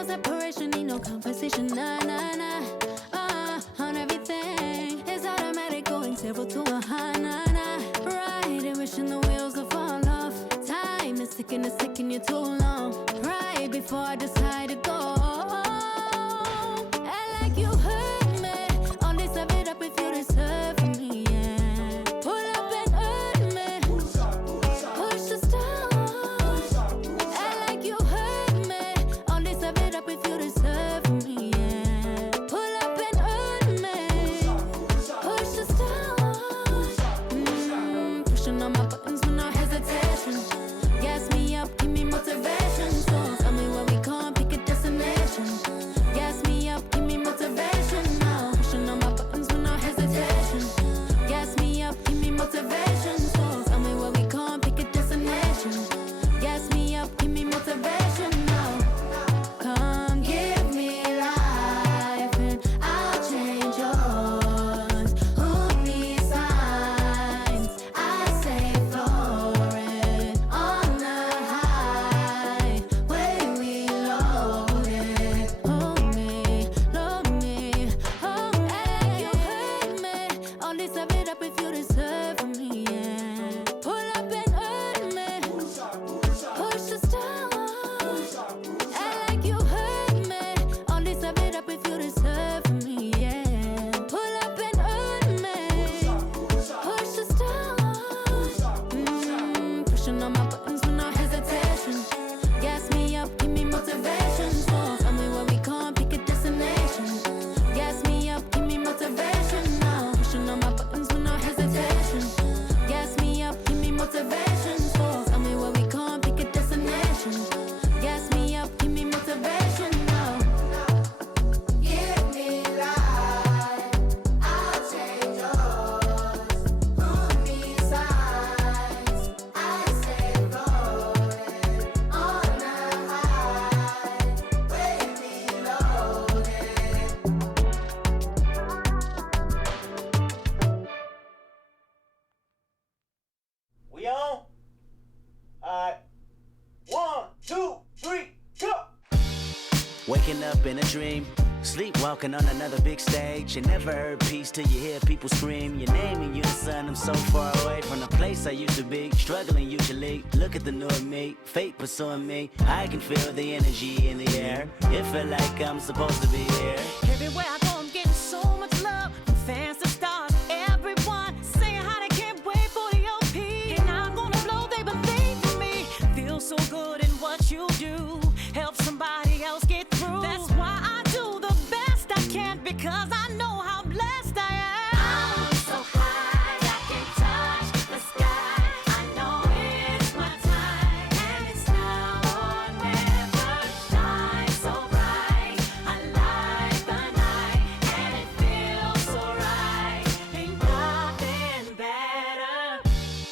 no separation, need no conversation, nah, nah, nah. On everything, it's automatic, going 0 to 100, nah, nah. Right, and wishing the wheels will fall off. Time is ticking, it's taking you too long. Right before I decide to go. Act like you heard me. Only serve it up if you deserve for me, yeah. Pull up and hurt me. Push the stars. Act like you heard me. Only serve it up if you deserve for me, yeah. Pull up and hurt me. Push the stars. Pushing on my buttons with no hesitation. Gas me up, give me motivation. So tell me where we going, pick a destination. Gas me up, give me motivation now. Pushing on my buttons with no hesitation. Gas me up, give me motivation. So tell me where we going, pick a destination. Gas me up, give me motivation now. Come give me life and I'll change yours. Who needs signs? I say floating on the highway we loaded. Hold me, hold me, you hurt me. Only serve it up if you deserve for me, yeah. Pull up and hurt me. Push the stars. Act like you hurt me. Only serve it up if you deserve for me, yeah. Pull up and hurt me. Push the stars. Pushing on my buttons with no hesitation. Gas me up, give me motivation. So tell me where we going, pick a destination. Gas me up, give me motivation now. Pushing on my buttons with no hesitation. Gas me up, give me motivation. So tell me where we going, pick a destination. Gas me up, give me motivation now. Give me life, I'll change yours. Who needs signs? I say floating on the highway we loaded. We on? Alright. 1, 2, 3, go! Waking up in a dream, sleepwalking on another big stage. You never heard peace till you hear people scream your name in unison. I'm so far away from the place I used to be, struggling usually. Look at the new me, fate pursuing me. I can feel the energy in the air. It feel like I'm supposed to be here. Everywhere I go, I'm getting so much love from fans to stars. Everyone saying how they can't wait for the OP. And I'm gonna blow, they believe in me. Feel so good in what you do. Help somebody else get through. That's why I do the best I can, because I know how blessed I am. I'm so high, I can touch the sky. I know it's my time, and it's now or never. Shine so bright, I light the night, and it feels so right. Ain't nothing better.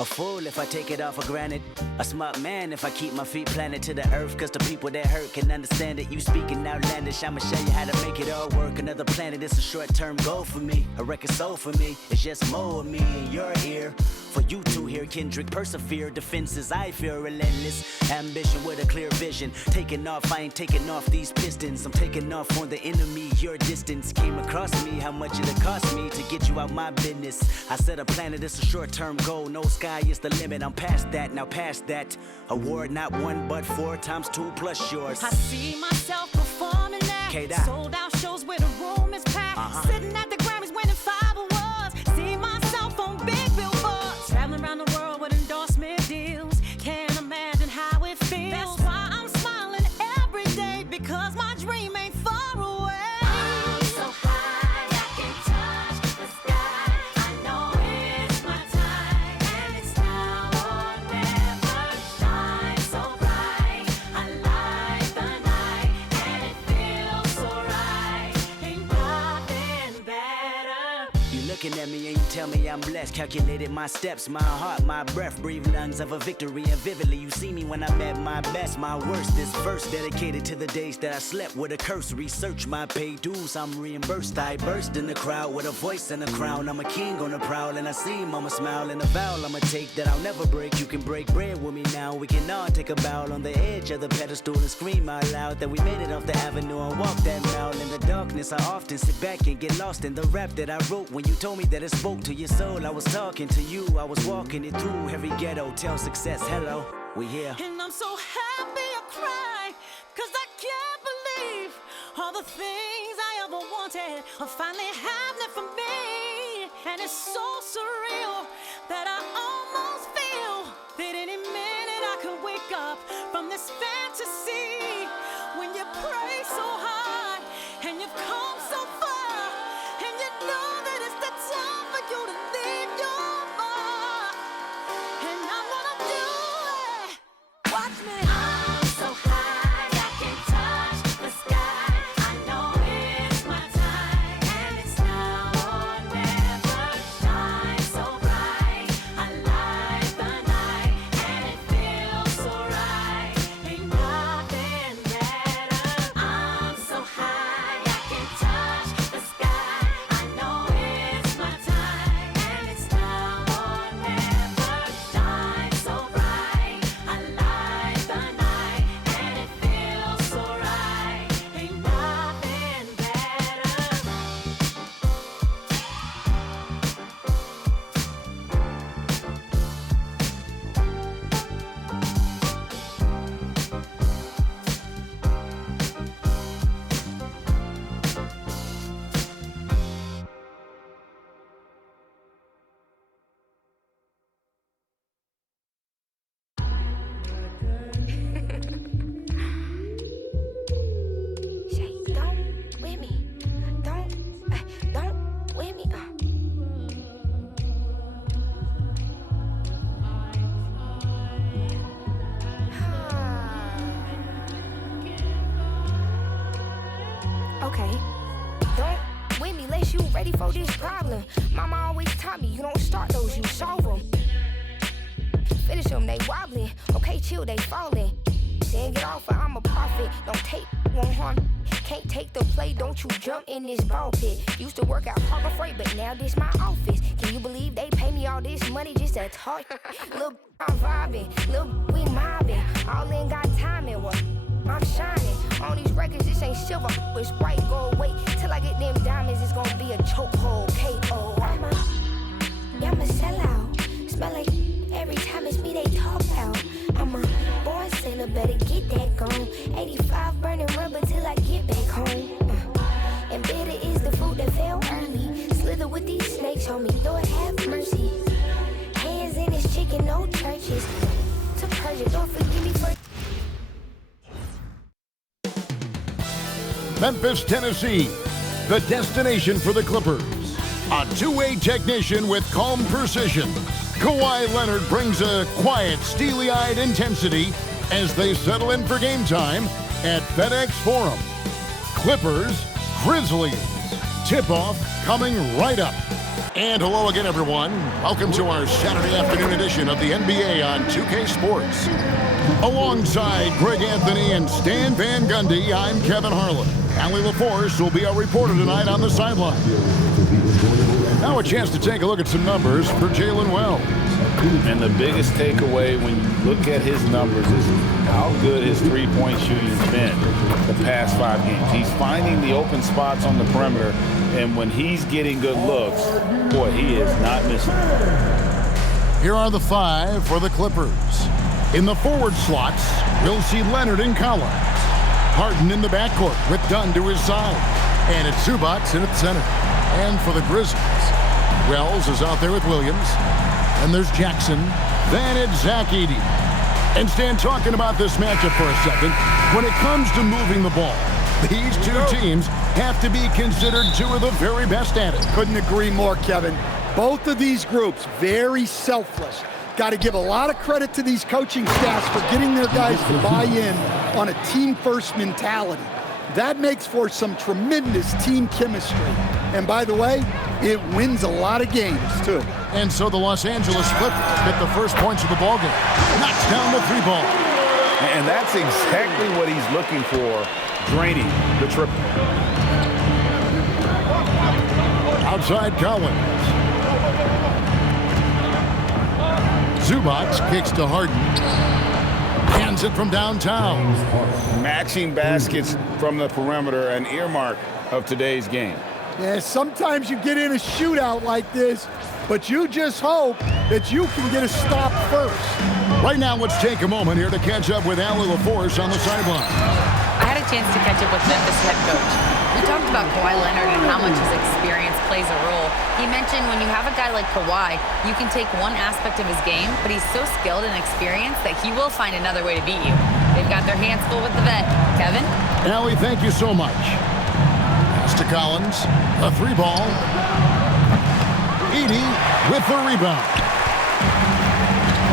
A fool if I take it all for granted. A smart man if I keep my feet planted to the earth. Cause the people that hurt can understand it. You speaking outlandish, I'ma show you how to make it all work. Another planet, it's a short-term goal for me. A record soul for me, it's just more of me in your ear. For you to hear Kendrick persevere. Defenses, I feel relentless. Ambition with a clear vision. Taking off, I ain't taking off these pistons. I'm taking off on the enemy. Your distance came across me. How much it'll cost me to get you out my business. I said a planet, it's a short-term goal. No sky is the limit. I'm past that, now past that. Award not 1 but 4 times 2 plus yours. I see myself performing now. K-Dot. Sold out shows where the room is packed. Sitting at the Grammys winning 5 awards. See myself on big billboards. Traveling around the world with endorsement deals. Can't imagine how it feels. That's why I'm smiling every day, because my dream ain't far away. I'm so high, I can touch the sky. I know it's my time, and it's now or never. Shine so bright, I light the night, and it feels so right. Ain't tell me I'm blessed. Calculated my steps, my heart, my breath. Breathe lungs of a victory, and vividly you see me when I'm at my best. My worst, this verse dedicated to the days that I slept with a curse. Research my paid dues, I'm reimbursed. I burst in the crowd with a voice and a crown. I'm a king on the prowl, and I see mama smile. And a vow I'ma take that I'll never break. You can break bread with me now. We can all take a bow on the edge of the pedestal and scream out loud that we made it off the avenue and walk that mile. In the darkness, I often sit back and get lost in the rap that I wrote. When you told me that it spoke to your soul, I was talking to you. I was walking it through every ghetto. Tell success, hello, we here. And I'm so happy I cry, 'cause I can't believe all the things I ever wanted are finally happening for me. And it's so surreal that I almost feel that any minute I could wake up from this fantasy. When you pray so hard and you've come so far, and you know that it's the time for you to leave your mark. And I'm gonna do it. Watch me. I'm so high I can touch the sky. I know it's my time, and it's now or never. Shine so bright, I light the night, and it feels so right. Ain't nothing better. I'm so high I can touch the sky. I know it's my time, and it's now or never. Shine so bright, I light the night, and it feels so right. Ain't nothing better. Shay, don't with me. Don't with me. Okay. Don't with me unless you ready for this problem. Mama always taught me you don't start those, you solve them. Finish them, they wobbling. Okay, chill, they falling. Then get off, I'm a prophet. Don't take, won't harm. Can't take the play, don't you jump in this ball pit. Used to work out Harbor Freight, but now this my office. Can you believe they pay me all this money just to talk? Look, I'm vibing, look, we mobbing. All in got timing, what? I'm shining. On these records, this ain't silver, it's white gold. Wait till I get them diamonds, it's gonna be a chokehold. K.O. I'm a sellout. Smell like every time it's me they talk out. I'm a born sailor, better get that gone. 85 burning rubber till I get back home. And bitter is the food that fell early. Slither with these snakes, homie, Lord have mercy. Hands in his chicken, no churches. To Persia, Lord forgive me for. Memphis, Tennessee, the destination for the Clippers. A two-way technician with calm precision. Kawhi Leonard brings a quiet, steely-eyed intensity as they settle in for game time at FedExForum. Clippers, Grizzlies. Tip-off coming right up. And hello again, everyone. Welcome to our Saturday afternoon edition of the NBA on 2K Sports. Alongside Greg Anthony and Stan Van Gundy, I'm Kevin Harlan. Allie LaForce will be our reporter tonight on the sideline. Now a chance to take a look at some numbers for Jalen Wells. And the biggest takeaway when you look at his numbers is how good his three-point shooting's been the past 5 games. He's finding the open spots on the perimeter, and when he's getting good looks, boy, he is not missing. Here are the 5 for the Clippers. In the forward slots, we'll see Leonard and Collins. Harden in the backcourt with Dunn to his side. And it's Zubac in at center. And for the Grizzlies, Wells is out there with Williams. And there's Jackson. Then it's Zach Edey. And Stan, talking about this matchup for a second, when it comes to moving the ball, these two teams have to be considered two of the very best at it. Couldn't agree more, Kevin. Both of these groups, very selfless. Got to give a lot of credit to these coaching staffs for getting their guys to buy in on a team-first mentality. That makes for some tremendous team chemistry. And by the way, it wins a lot of games, too. And so the Los Angeles Clippers get the first points of the ballgame. Knocks down the 3-ball. And that's exactly what he's looking for, draining the triple. Outside Collins. Zubac kicks to Harden. Hands it from downtown. Matching baskets from the perimeter, an earmark of today's game. Yeah, sometimes you get in a shootout like this, but you just hope that you can get a stop first. Right now, let's take a moment here to catch up with Allie LaForce on the sideline. I had a chance to catch up with Memphis head coach. We talked about Kawhi Leonard and how much his experience plays a role. He mentioned when you have a guy like Kawhi, you can take one aspect of his game, but he's so skilled and experienced that he will find another way to beat you. They've got their hands full with the vet. Kevin? Allie, thank you so much. Pass to Collins. A 3-ball. Edey with the rebound.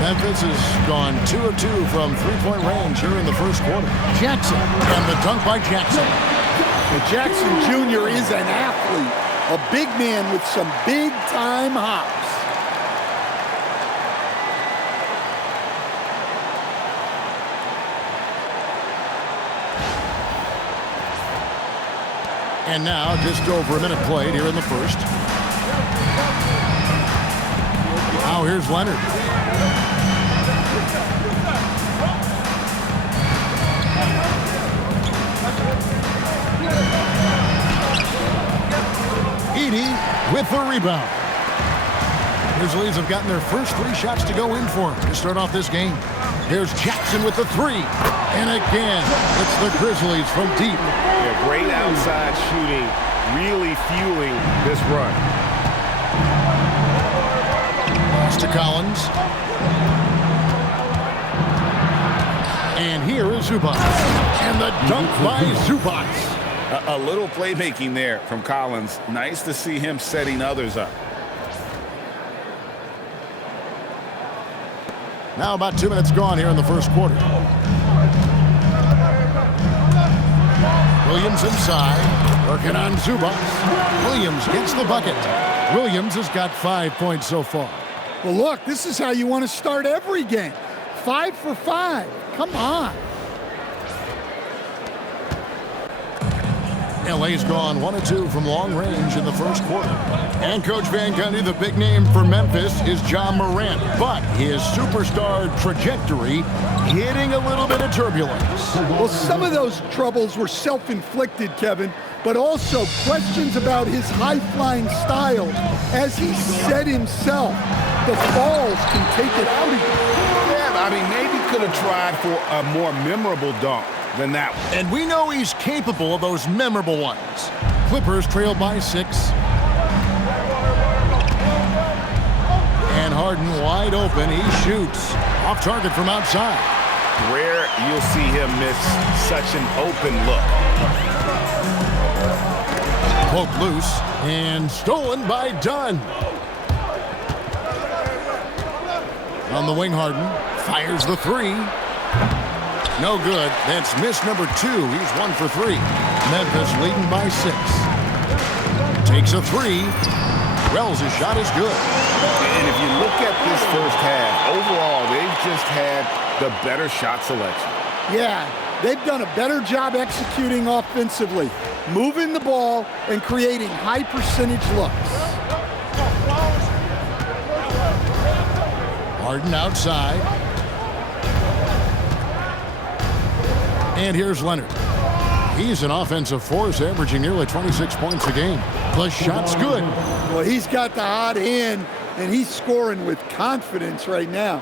Memphis has gone 2 of 2 from 3-point range here in the first quarter. Jackson, and the dunk by Jackson. And Jackson Jr. is an athlete, a big man with some big-time hops. And now just over a minute played here in the first. Now here's Leonard. Edey with the rebound. Grizzlies have gotten their first 3 shots to go in for him to start off this game. Here's Jackson with the 3. And again, it's the Grizzlies from deep. Yeah, great outside shooting, really fueling this run. Pass to Collins. And here is Zubac. And the dunk by Zubac. A little playmaking there from Collins. Nice to see him setting others up. Now about 2 minutes gone here in the first quarter. Williams inside, working on Zubac. Williams gets the bucket. Williams has got 5 points so far. Well, look, this is how you want to start every game. 5 for 5. Come on. LA's gone 1 of 2 from long range in the first quarter. And Coach Van Gundy, the big name for Memphis is John Morant, but his superstar trajectory hitting a little bit of turbulence. Well, some of those troubles were self-inflicted, Kevin, but also questions about his high-flying style. As he said himself, the falls can take it out of you. Yeah, I mean, maybe could have tried for a more memorable dunk than that one. And we know he's capable of those memorable ones. Clippers trail by 6. And Harden wide open. He shoots. Off target from outside. Rare you'll see him miss such an open look. Poked loose and stolen by Dunn. On the wing, Harden fires the 3. No good. That's miss number 2. He's 1 for 3. Memphis leading by 6. Takes a 3. Wells' shot is good. And if you look at this first half, overall, they've just had the better shot selection. Yeah, they've done a better job executing offensively, moving the ball and creating high percentage looks. Harden outside. And here's Leonard. He's an offensive force, averaging nearly 26 points a game. The shot's good. Well, he's got the hot hand, and he's scoring with confidence right now.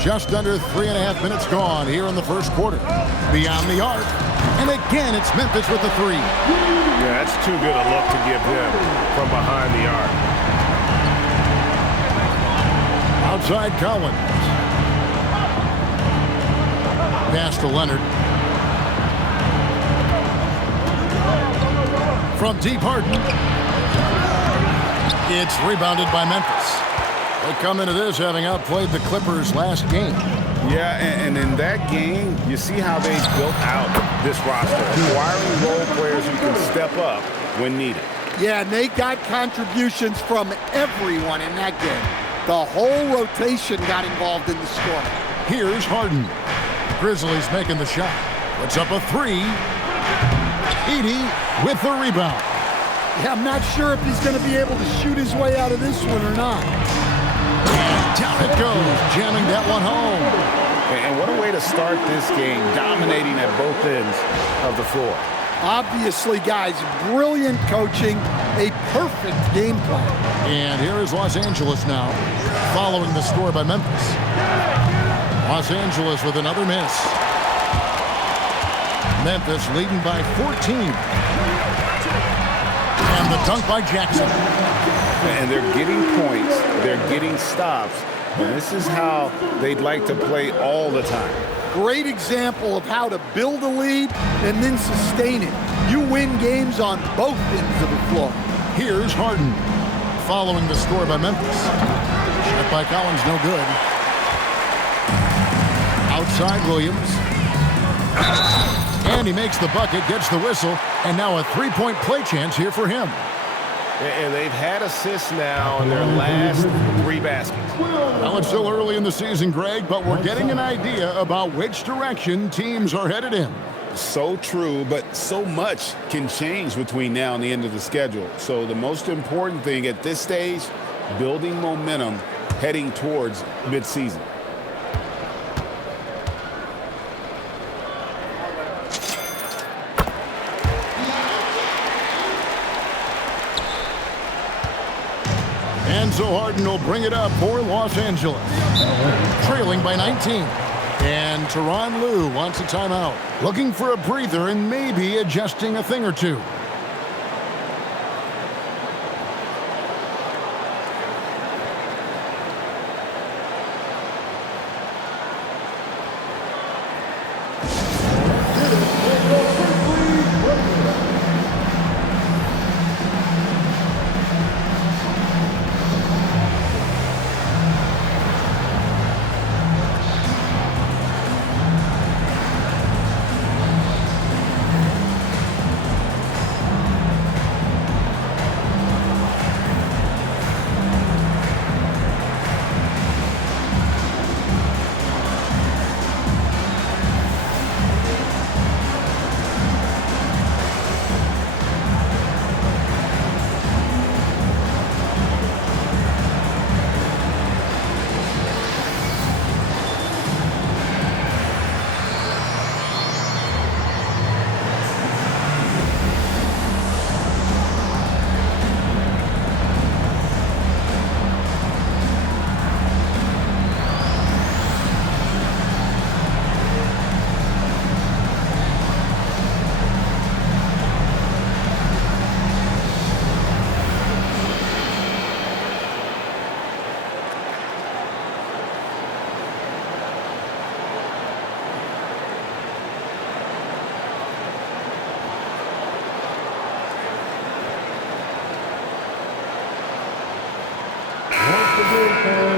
Just under 3.5 minutes gone here in the first quarter. Beyond the arc. And again, it's Memphis with the 3. Yeah, that's too good a look to give them from behind the arc. Outside Collins. Pass to Leonard. From deep, Harden. It's rebounded by Memphis. They come into this having outplayed the Clippers last game. Yeah, and in that game, you see how they built out this roster, acquiring role players who can step up when needed. Yeah, and they got contributions from everyone in that game. The whole rotation got involved in the scoring. Here's Harden. Grizzlies making the shot. Puts up a three. Edey with the rebound. Yeah, I'm not sure if he's going to be able to shoot his way out of this one or not. And down it goes, jamming that one home. And what a way to start this game, dominating at both ends of the floor. Obviously, guys, brilliant coaching, a perfect game plan. And here is Los Angeles now, following the score by Memphis. Los Angeles with another miss. Memphis leading by 14. And the dunk by Jackson. And they're getting points, they're getting stops, and this is how they'd like to play all the time. Great example of how to build a lead and then sustain it. You win games on both ends of the floor. Here's Harden, following the score by Memphis. Shot by Collins, no good. Outside Williams. And he makes the bucket, gets the whistle, and now a three-point play chance here for him. And they've had assists now in their last 3 baskets. Well, it's still early in the season, Greg, but we're getting an idea about which direction teams are headed in. So true, but so much can change between now and the end of the schedule. So the most important thing at this stage, building momentum heading towards midseason. And so Harden will bring it up for Los Angeles, trailing by 19. And Tyronn Lue wants a timeout, looking for a breather and maybe adjusting a thing or two.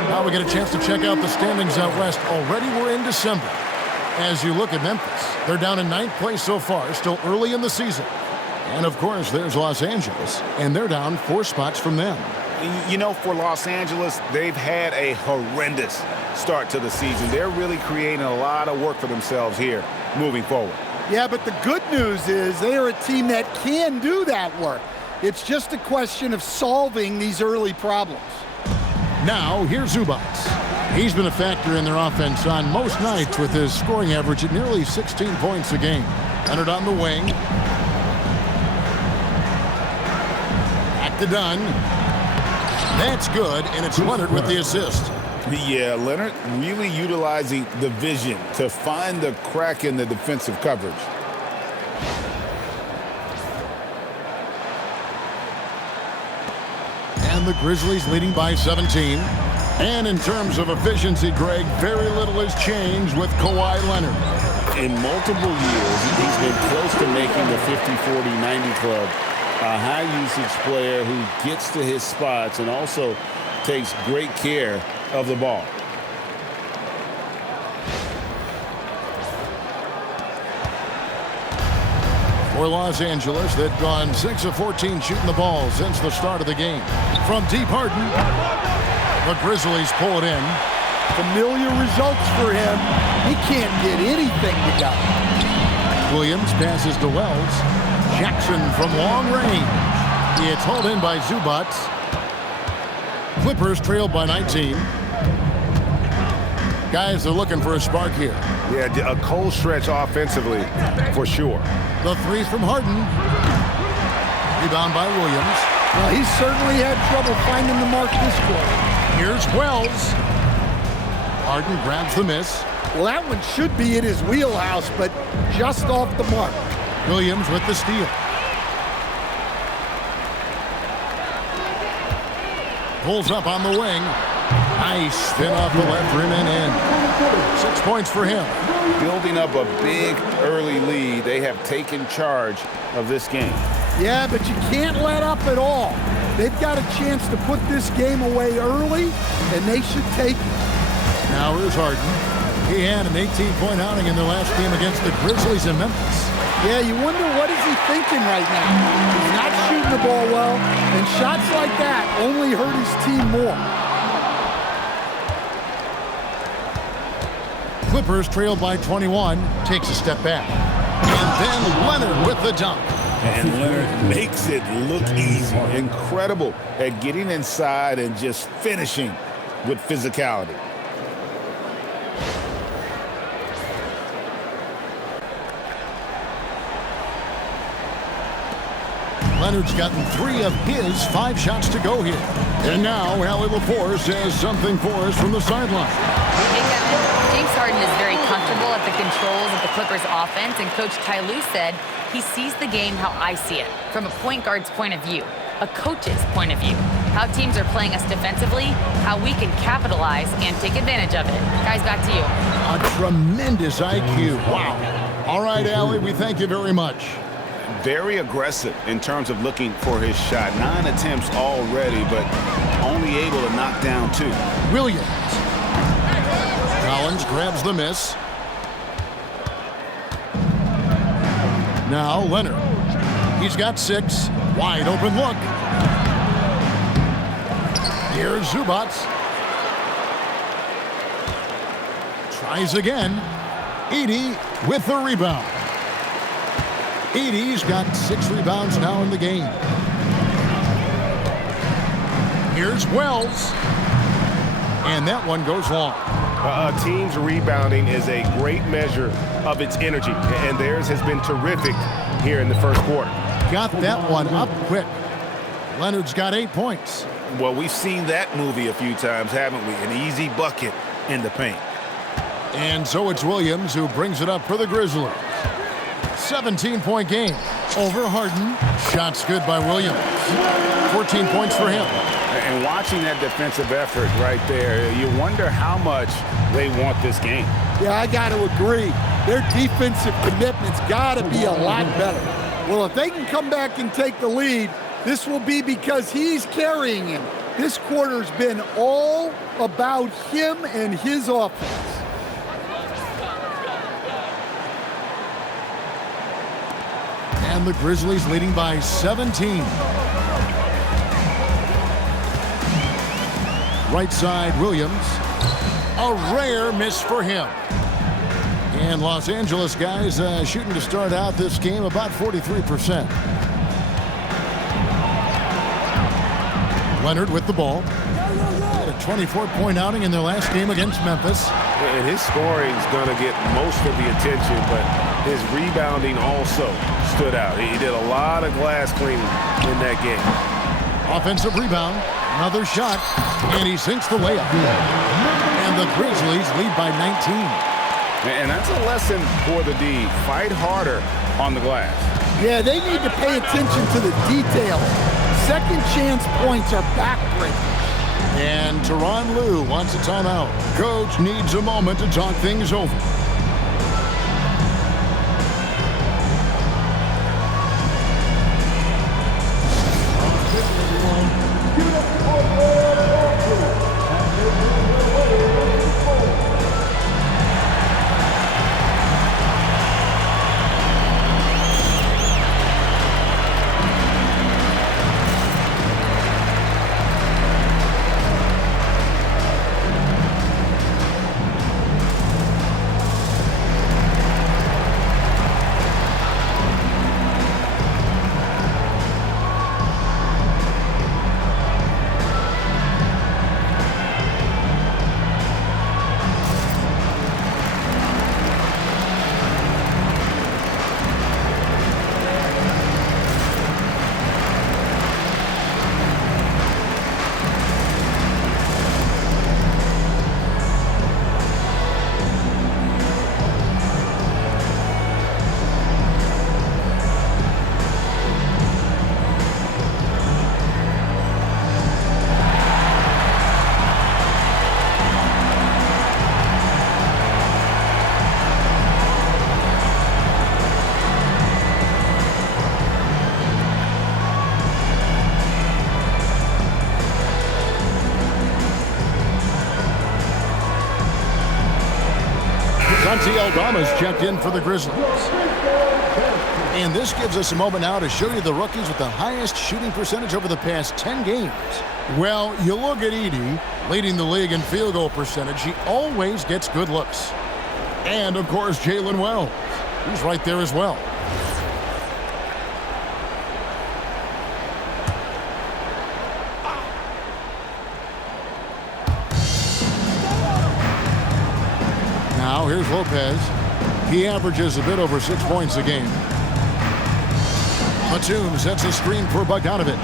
Now we get a chance to check out the standings out west. Already we're in December. As you look at Memphis, they're down in 9th place so far, still early in the season. And of course, there's Los Angeles, and they're down 4 spots from them. You know, for Los Angeles, they've had a horrendous start to the season. They're really creating a lot of work for themselves here moving forward. Yeah, but the good news is they are a team that can do that work. It's just a question of solving these early problems. Now, here's Zubac. He's been a factor in their offense on most nights with his scoring average at nearly 16 points a game. Leonard on the wing. Back to Dunn. That's good, and it's Leonard with the assist. Yeah, Leonard really utilizing the vision to find the crack in the defensive coverage. And the Grizzlies leading by 17. And in terms of efficiency, Greg, very little has changed with Kawhi Leonard. In multiple years, he's been close to making the 50-40-90 club. A high-usage player who gets to his spots and also takes great care of the ball. for Los Angeles. They've gone 6 of 14 shooting the ball since the start of the game. From deep, Harden. The Grizzlies pull it in. Familiar results for him. He can't get anything to go. Williams passes to Wells. Jackson from long range. It's hauled in by Zubac. Clippers trailed by 19. Guys are looking for a spark here. Yeah, a cold stretch offensively for sure. The three from Harden. Rebound by Williams. Well, he certainly had trouble finding the mark this quarter. Here's Wells. Harden grabs the miss. Well, that one should be in his wheelhouse, but just off the mark. Williams with the steal. Pulls up on the wing. Nice spin off the left rim and in. 6 points for him. Building up a big early lead. They have taken charge of this game. Yeah, but you can't let up at all. They've got a chance to put this game away early, and they should take it. Now here's Harden. He had an 18-point outing in their last game against the Grizzlies in Memphis. Yeah, you wonder what is he thinking right now. He's not shooting the ball well, and shots like that only hurt his team more. Clippers trailed by 21, takes a step back. And then Leonard with the dunk. And Leonard makes it look easy. Incredible at getting inside and just finishing with physicality. Leonard's gotten 3 of his 5 shots to go here. And now Allie LaForce has something for us from the sideline. Hey, Kevin. James Harden is very comfortable at the controls of the Clippers offense, and Coach Ty Lue said he sees the game how I see it, from a point guard's point of view, a coach's point of view, how teams are playing us defensively, how we can capitalize and take advantage of it. Guys, back to you. A tremendous IQ. Wow. All right, Allie, we thank you very much. Very aggressive in terms of looking for his shot. 9 attempts already, but only able to knock down 2. Williams. Collins grabs the miss. Now Leonard. He's got 6. Wide open look. Here's Zubac. Tries again. Edey with the rebound. Edey's got 6 rebounds now in the game. Here's Wells. And that one goes long. A team's rebounding is a great measure of its energy, and theirs has been terrific here in the first quarter. Got that one up quick. Leonard's got 8 points. Well, we've seen that movie a few times, haven't we? An easy bucket in the paint. And so it's Williams who brings it up for the Grizzlies. 17-point game over Harden. Shots good by Williams. 14 points for him. And watching that defensive effort right there, you wonder how much they want this game. Yeah, I got to agree. Their defensive commitment's got to be a lot better. Well, if they can come back and take the lead, this will be because he's carrying him. This quarter's been all about him and his offense. And the Grizzlies leading by 17. Right side, Williams. A rare miss for him. And Los Angeles guys shooting to start out this game about 43%. Leonard with the ball. Had a 24-point outing in their last game against Memphis. And his scoring is going to get most of the attention, but his rebounding also stood out. He did a lot of glass cleaning in that game. Offensive rebound. Another shot. And he sinks the layup. And the Grizzlies lead by 19. And that's a lesson for the D. Fight harder on the glass. Yeah, they need to pay attention to the details. Second chance points are backbreakers. And Tyronn Lue wants a timeout. Coach needs a moment to talk things over. Santi Aldama's checked in for the Grizzlies. And this gives us a moment now to show you the rookies with the highest shooting percentage over the past 10 games. Well, you look at Edey, leading the league in field goal percentage. He always gets good looks. And, of course, Jalen Wells. He's right there as well. Now, here's Lopez. He averages a bit over 6 points a game. Batum sets a screen for Bogdanovic.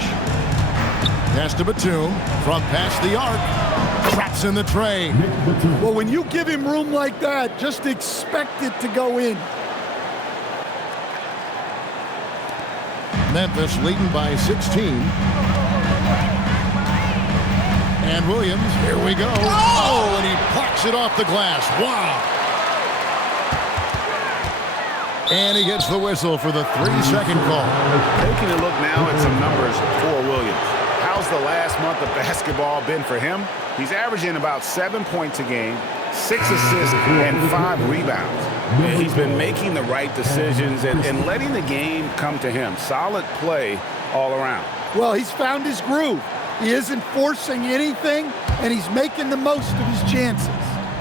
Pass to Batum from past the arc. Traps in the tray. Well, when you give him room like that, just expect it to go in. Memphis leading by 16. And Williams, here we go. Oh, and he plucks it off the glass. Wow. And he gets the whistle for the 3-second call. Taking a look now at some numbers for Williams. How's the last month of basketball been for him? He's averaging about 7 points a game, 6 assists, and 5 rebounds. And he's been making the right decisions and letting the game come to him. Solid play all around. Well, he's found his groove. He isn't forcing anything, and he's making the most of his chances.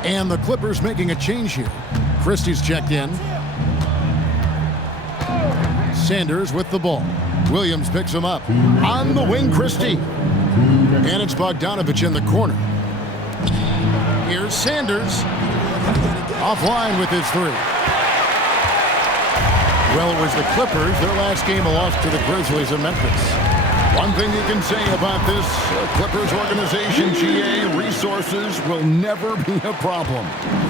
And the Clippers making a change here. Christie's checked in. Sanders with the ball. Williams picks him up. On the wing, Christie. And it's Bogdanovic in the corner. Here's Sanders. Offline with his 3. Well, it was the Clippers. Their last game a loss to the Grizzlies in Memphis. One thing you can say about this Clippers organization, GA, resources will never be a problem.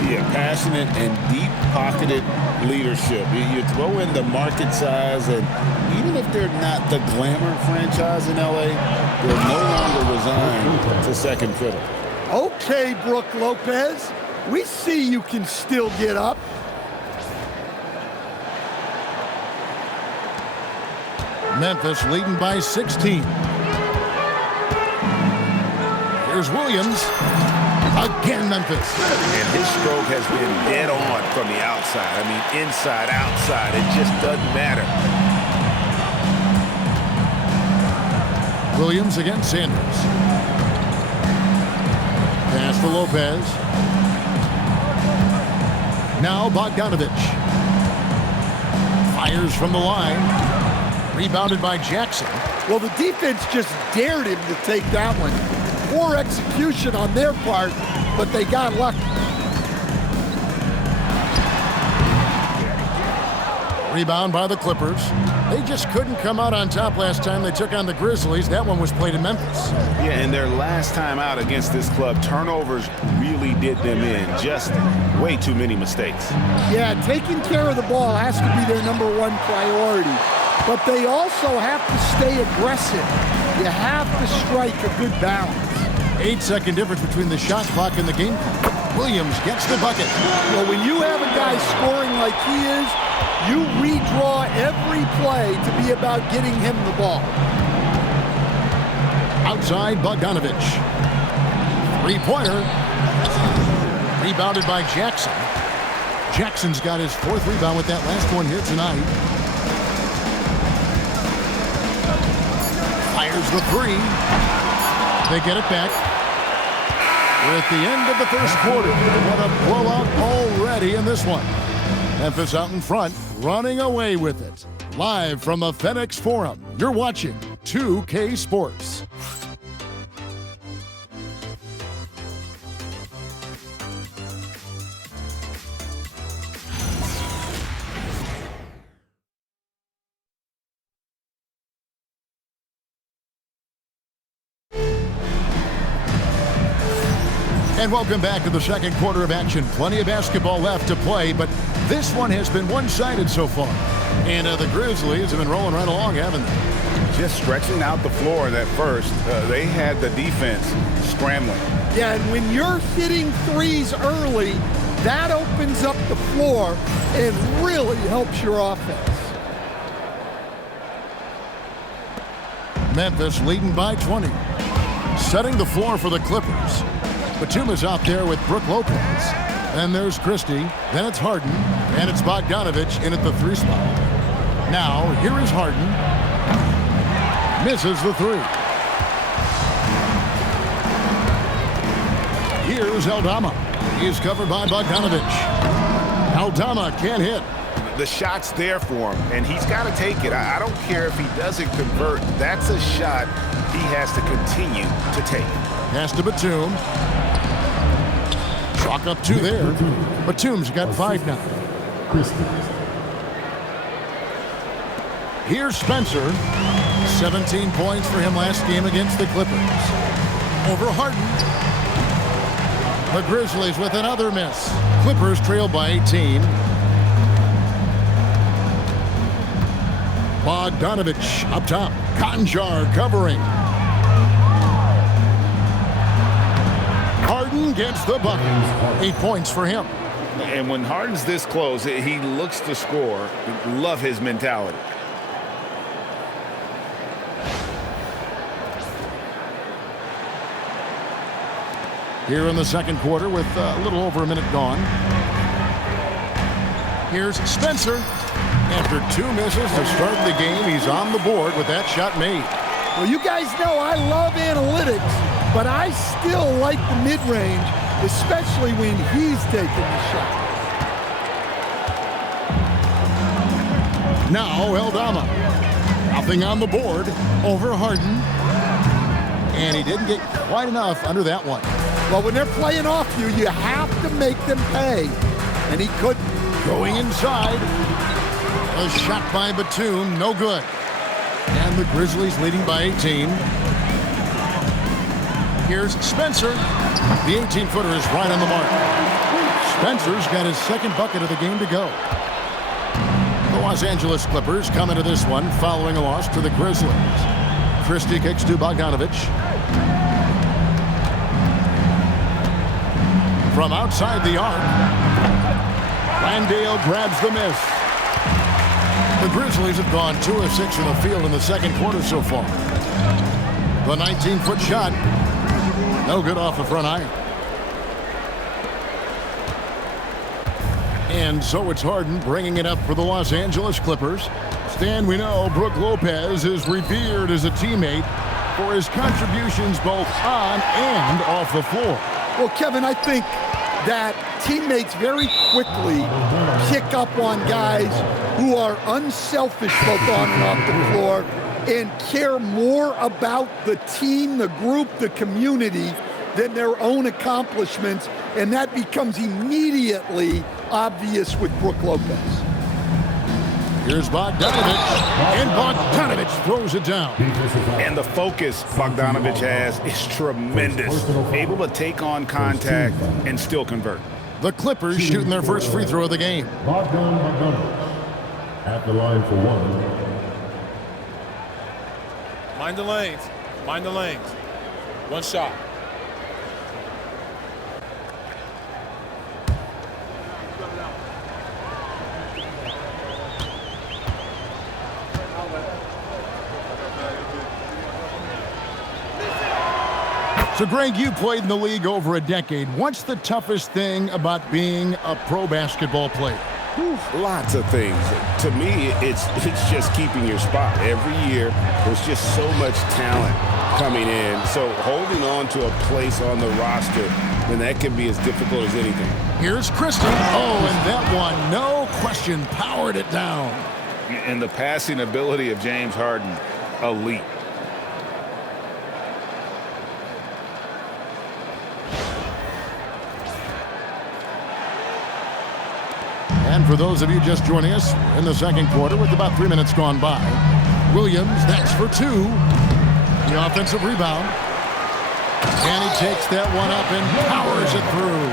Yeah, passionate and deep-pocketed leadership. You throw in the market size, and even if they're not the glamour franchise in L.A., they're no longer resigned to second fiddle. Okay, Brook Lopez, we see you can still get up. Memphis leading by 16. Here's Williams. Again, Memphis. And his stroke has been dead on from the outside. I mean, inside, outside. It just doesn't matter. Williams against Sanders. Pass to Lopez. Now Bogdanovic. Fires from the line. Rebounded by Jackson. Well, the defense just dared him to take that one. Poor execution on their part, but they got lucky. Rebound by the Clippers. They just couldn't come out on top last time they took on the Grizzlies. That one was played in Memphis. Yeah, and their last time out against this club, turnovers really did them in. Just way too many mistakes. Yeah, taking care of the ball has to be their #1 priority. But they also have to stay aggressive. You have to strike a good balance. 8-second difference between the shot clock and the game clock. Williams gets the bucket. Well, when you have a guy scoring like he is, you redraw every play to be about getting him the ball. Outside, Bogdanovic. 3-pointer. Rebounded by Jackson. Jackson's got his 4th rebound with that last one here tonight. Fires the 3. They get it back. We're at the end of the first quarter. What a blowout already in this one. Memphis out in front, running away with it. Live from the FedExForum, you're watching 2K Sports. And welcome back to the second quarter of action. Plenty of basketball left to play, but this one has been one-sided so far. And the Grizzlies have been rolling right along, haven't they? Just stretching out the floor at first. They had the defense scrambling. Yeah, and when you're hitting threes early, that opens up the floor and really helps your offense. Memphis leading by 20. Setting the floor for the Clippers. Batum is out there with Brook Lopez. Then there's Christie. Then it's Harden. And it's Bogdanovich in at the 3 spot. Now, here is Harden. Misses the 3. Here's Aldama. He's covered by Bogdanovich. Aldama can't hit. The shot's there for him, and he's got to take it. I don't care if he doesn't convert. That's a shot he has to continue to take. Pass to Batum. Chalk up 2 there. Batum's got 5 now. Here's Spencer. 17 points for him last game against the Clippers. Over Harden. The Grizzlies with another miss. Clippers trail by 18. Bogdanovich up top. Conjar covering. Harden gets the bucket. 8 points for him. And when Harden's this close, he looks to score. Love his mentality. Here in the second quarter with a little over a minute gone. Here's Spencer. After 2 misses to start the game, he's on the board with that shot made. Well, you guys know I love analytics, but I still like the mid-range, especially when he's taking the shot. Now Aldama. Nothing on the board over Harden. And he didn't get quite enough under that one. Well, when they're playing off you, you have to make them pay. And he couldn't. Going inside. A shot by Batum, no good. And the Grizzlies leading by 18. Here's Spencer. The 18-footer is right on the mark. Spencer's got his second bucket of the game to go. The Los Angeles Clippers come into this one following a loss to the Grizzlies. Christie kicks to Bogdanovich. From outside the arc, Landale grabs the miss. The Grizzlies have gone 2 of 6 from the field in the second quarter so far. The 19-foot shot, no good off the front iron. And so it's Harden bringing it up for the Los Angeles Clippers. Stan, we know Brook Lopez is revered as a teammate for his contributions both on and off the floor. Well, Kevin, I think that teammates very quickly pick up on guys who are unselfish both on and off the floor and care more about the team, the group, the community than their own accomplishments, and that becomes immediately obvious with Brook Lopez. Here's Bogdanovich, and Bogdanovich throws it down. And the focus Bogdanovich has is tremendous. Able to take on contact and still convert. The Clippers shooting their first free throw of the game. Bogdanovich at the line for 1. Mind the lanes. Mind the lanes. One shot. So, Greg, you played in the league over a decade. What's the toughest thing about being a pro basketball player? Lots of things. To me, it's just keeping your spot. Every year, there's just so much talent coming in. So holding on to a place on the roster, then that can be as difficult as anything. Here's Christie. Oh, and that one, no question, powered it down. And the passing ability of James Harden, elite. And for those of you just joining us in the second quarter with about 3 minutes gone by, Williams, that's for 2. The offensive rebound. And he takes that one up and powers it through.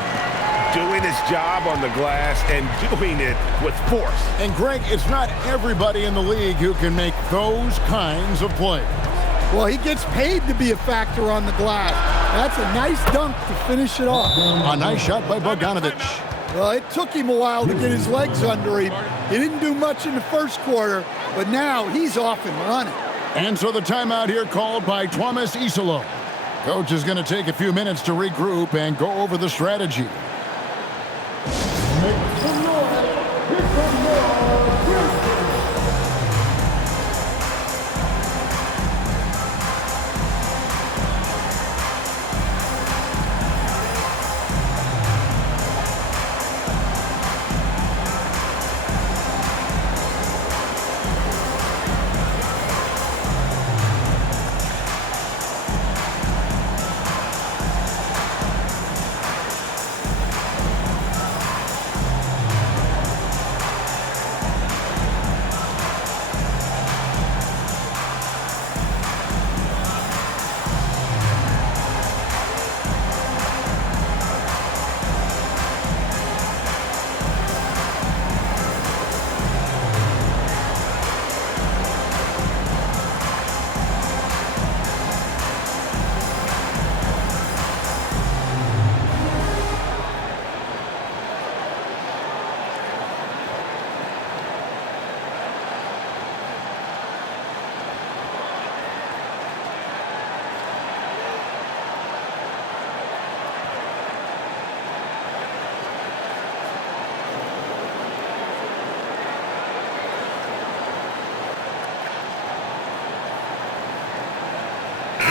Doing his job on the glass and doing it with force. And Greg, it's not everybody in the league who can make those kinds of plays. Well, he gets paid to be a factor on the glass. That's a nice dunk to finish it off. A nice shot by Bogdanovich. Well, it took him a while to get his legs under him. He didn't do much in the first quarter, but now he's off and running. And so the timeout here called by Thomas Isolo. Coach is going to take a few minutes to regroup and go over the strategy.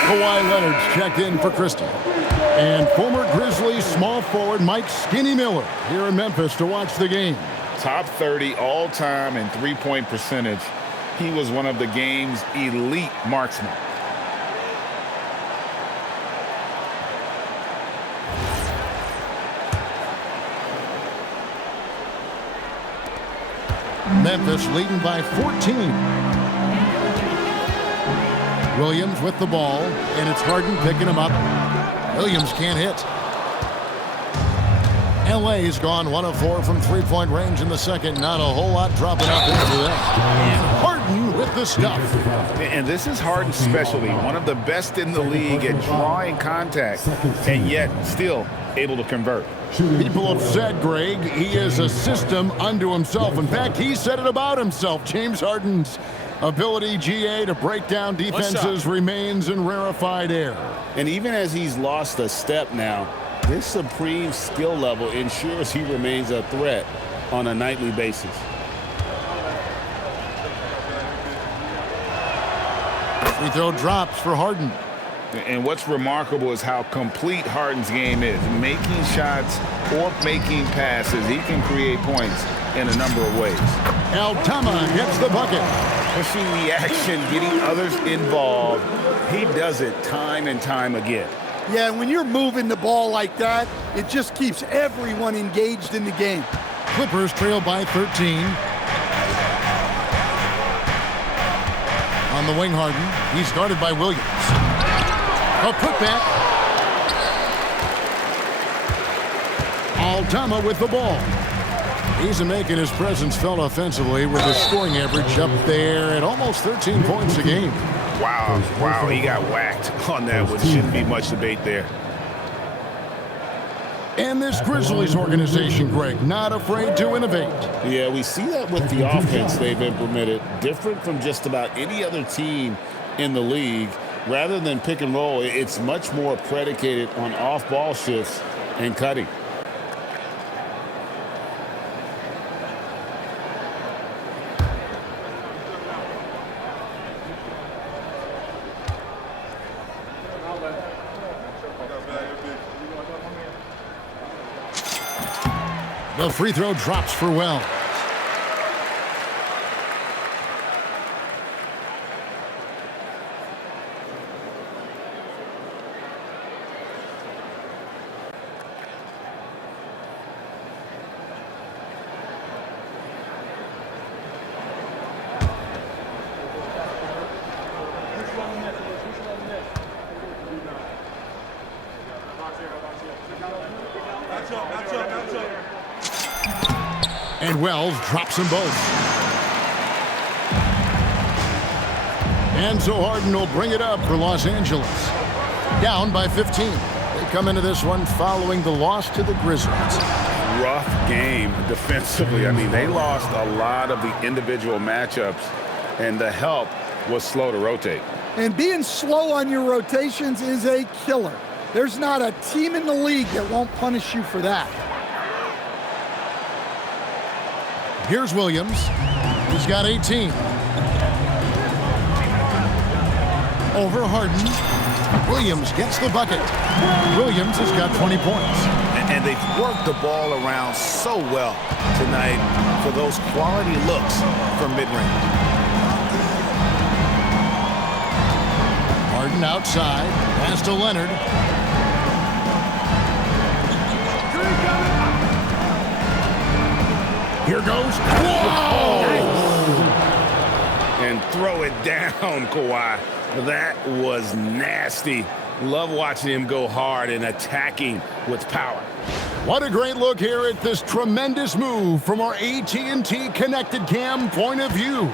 Kawhi Leonard's checked in for Christie. And former Grizzlies small forward Mike Skinny Miller here in Memphis to watch the game. Top 30 all-time in three-point percentage. He was one of the game's elite marksmen. Memphis leading by 14. Williams with the ball, and it's Harden picking him up. Williams can't hit. LA's gone 1 of 4 from three-point range in the second. Not a whole lot dropping up into that. And Harden with the stuff. And this is Harden's specialty. One of the best in the league at drawing contact, and yet still able to convert. People have said, Greg, he is a system unto himself. In fact, he said it about himself. James Harden's ability, GA, to break down defenses remains in rarefied air. And even as he's lost a step now, this supreme skill level ensures he remains a threat on a nightly basis. Free throw drops for Harden. And what's remarkable is how complete Harden's game is. Making shots or making passes, he can create points in a number of ways. Altama gets the bucket. Pushing the action, getting others involved. He does it time and time again. Yeah, when you're moving the ball like that, it just keeps everyone engaged in the game. Clippers trail by 13. On the wing, Harden. He's guarded by Williams. A putback. Altama with the ball. He's making his presence felt offensively with his scoring average up there at almost 13 points a game. Wow, he got whacked on that one. Shouldn't be much debate there. And this Grizzlies organization, Greg, not afraid to innovate. Yeah, we see that with the offense they've implemented. Different from just about any other team in the league. Rather than pick and roll, it's much more predicated on off-ball shifts and cutting. The free throw drops for Wells. And Wells drops them both. And so Harden will bring it up for Los Angeles. Down by 15. They come into this one following the loss to the Grizzlies. Rough game defensively. I mean, they lost a lot of the individual matchups, and the help was slow to rotate. And being slow on your rotations is a killer. There's not a team in the league that won't punish you for that. Here's Williams. He's got 18. Over Harden. Williams gets the bucket. Williams has got 20 points. And they've worked the ball around so well tonight for those quality looks from mid-range. Harden outside. Pass to Leonard. Here goes. Whoa! And throw it down, Kawhi. That was nasty. Love watching him go hard and attacking with power. What a great look here at this tremendous move from our AT&T Connected Cam point of view.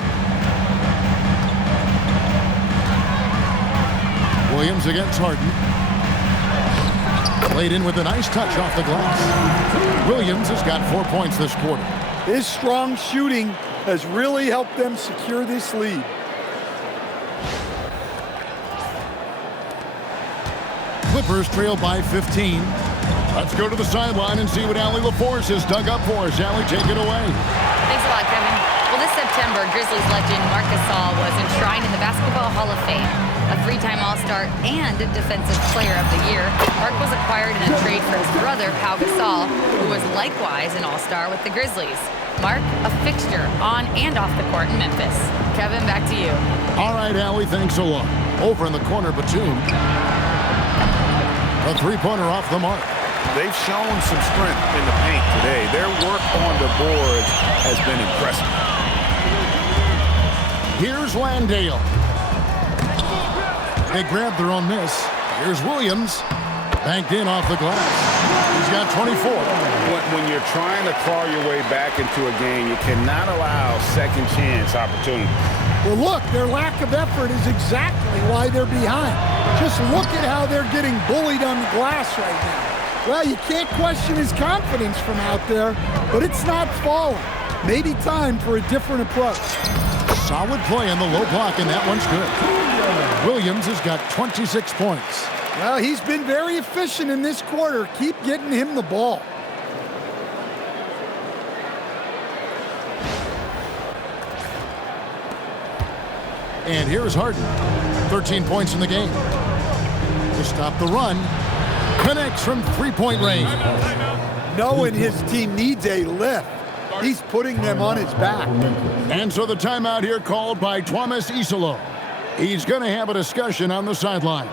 Williams against Harden. Played in with a nice touch off the glass. Williams has got 4 points this quarter. His strong shooting has really helped them secure this lead. Clippers trail by 15. Let's go to the sideline and see what Allie LaForce has dug up for us. Allie, take it away. Thanks a lot, Kevin. Well, this September, Grizzlies legend Marc Gasol was enshrined in the Basketball Hall of Fame. A three-time All-Star and Defensive Player of the Year, Mark was acquired in a trade for his brother, Pau Gasol, who was likewise an All-Star with the Grizzlies. Mark, a fixture on and off the court in Memphis. Kevin, back to you. All right, Allie, thanks a lot. Over in the corner, Batum. A three-pointer off the mark. They've shown some strength in the paint today. Their work on the boards has been impressive. Here's Landale. They grabbed their own miss. Here's Williams. Banked in off the glass. He's got 24. When you're trying to claw your way back into a game, you cannot allow second chance opportunity. Well, look, their lack of effort is exactly why they're behind. Just look at how they're getting bullied on the glass right now. Well, you can't question his confidence from out there, but it's not falling. Maybe time for a different approach. Solid play on the low block, and that one's good. Williams has got 26 points. Well, he's been very efficient in this quarter. Keep getting him the ball. And here's Harden. 13 points in the game. To stop the run. Connects from three-point range. Knowing his team needs a lift, he's putting them on his back. And so the timeout here called by Thomas Isolo. He's going to have a discussion on the sideline.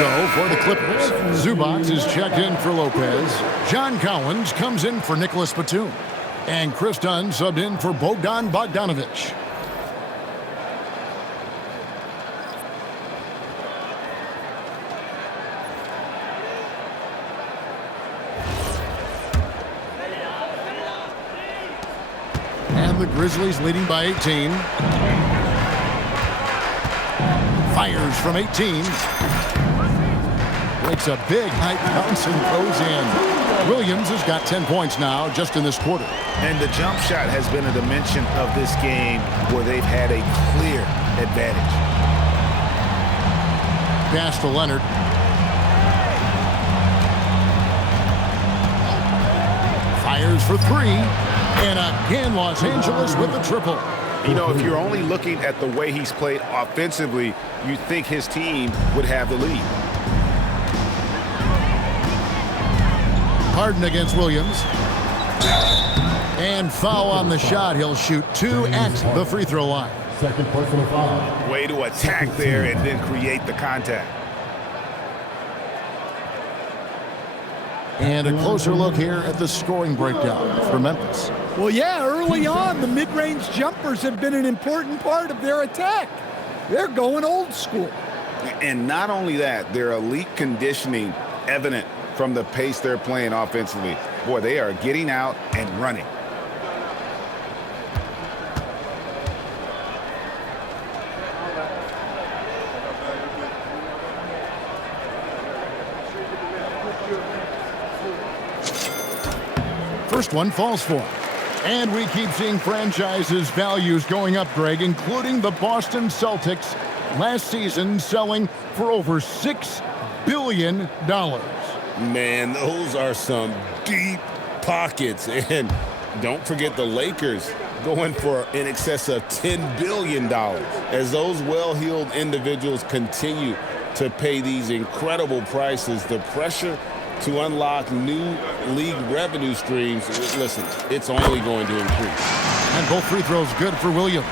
So for the Clippers, Zubac is checked in for Lopez. John Collins comes in for Nicholas Batum. And Chris Dunn subbed in for Bogdan Bogdanovic. And the Grizzlies leading by 18. Fires from 18. Makes a big high bounce and goes in. Williams has got 10 points now just in this quarter. And the jump shot has been a dimension of this game where they've had a clear advantage. Pass to Leonard. Fires for three. And again, Los Angeles with the triple. You know, if you're only looking at the way he's played offensively, you think his team would have the lead. Harden against Williams. And foul on the shot. He'll shoot two at the free throw line. Second personal foul. Way to attack there and then create the contact. And a closer look here at the scoring breakdown for Memphis. Well, yeah, early on, the mid-range jumpers have been an important part of their attack. They're going old school. And not only that, their elite conditioning evident from the pace they're playing offensively. Boy, they are getting out and running. First one falls for him. And we keep seeing franchises' values going up, Greg, including the Boston Celtics last season selling for over $6 billion. Man, those are some deep pockets. And don't forget the Lakers going for in excess of $10 billion. As those well-heeled individuals continue to pay these incredible prices, the pressure to unlock new league revenue streams, listen, it's only going to increase. And both free throws good for Williams.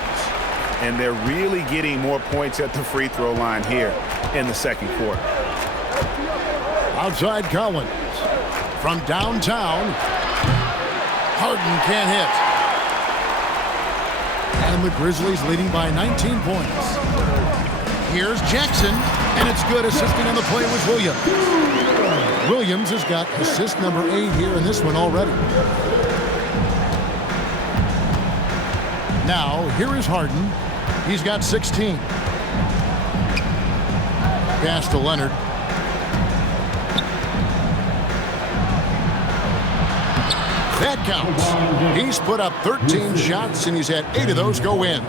And they're really getting more points at the free throw line here in the second quarter. Outside Collins. From downtown, Harden can't hit. And the Grizzlies leading by 19 points. Here's Jackson, and it's good. Assisting on the play was Williams. Williams has got assist number 8 here in this one already. Now, here is Harden. He's got 16. Pass to Leonard. That counts. He's put up 13 shots, and he's had 8 of those go in.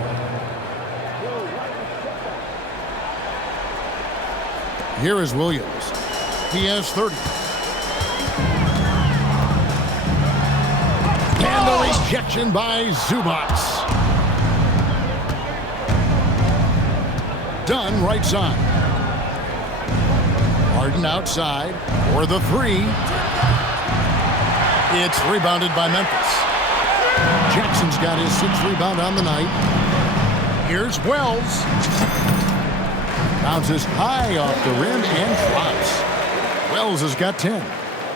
Here is Williams. He has 30. And the rejection by Zubac. Dunn right side. Harden outside for the 3. It's rebounded by Memphis. Jackson's got his 6th rebound on the night. Here's Wells. Bounces high off the rim and drops. Wells has got 10.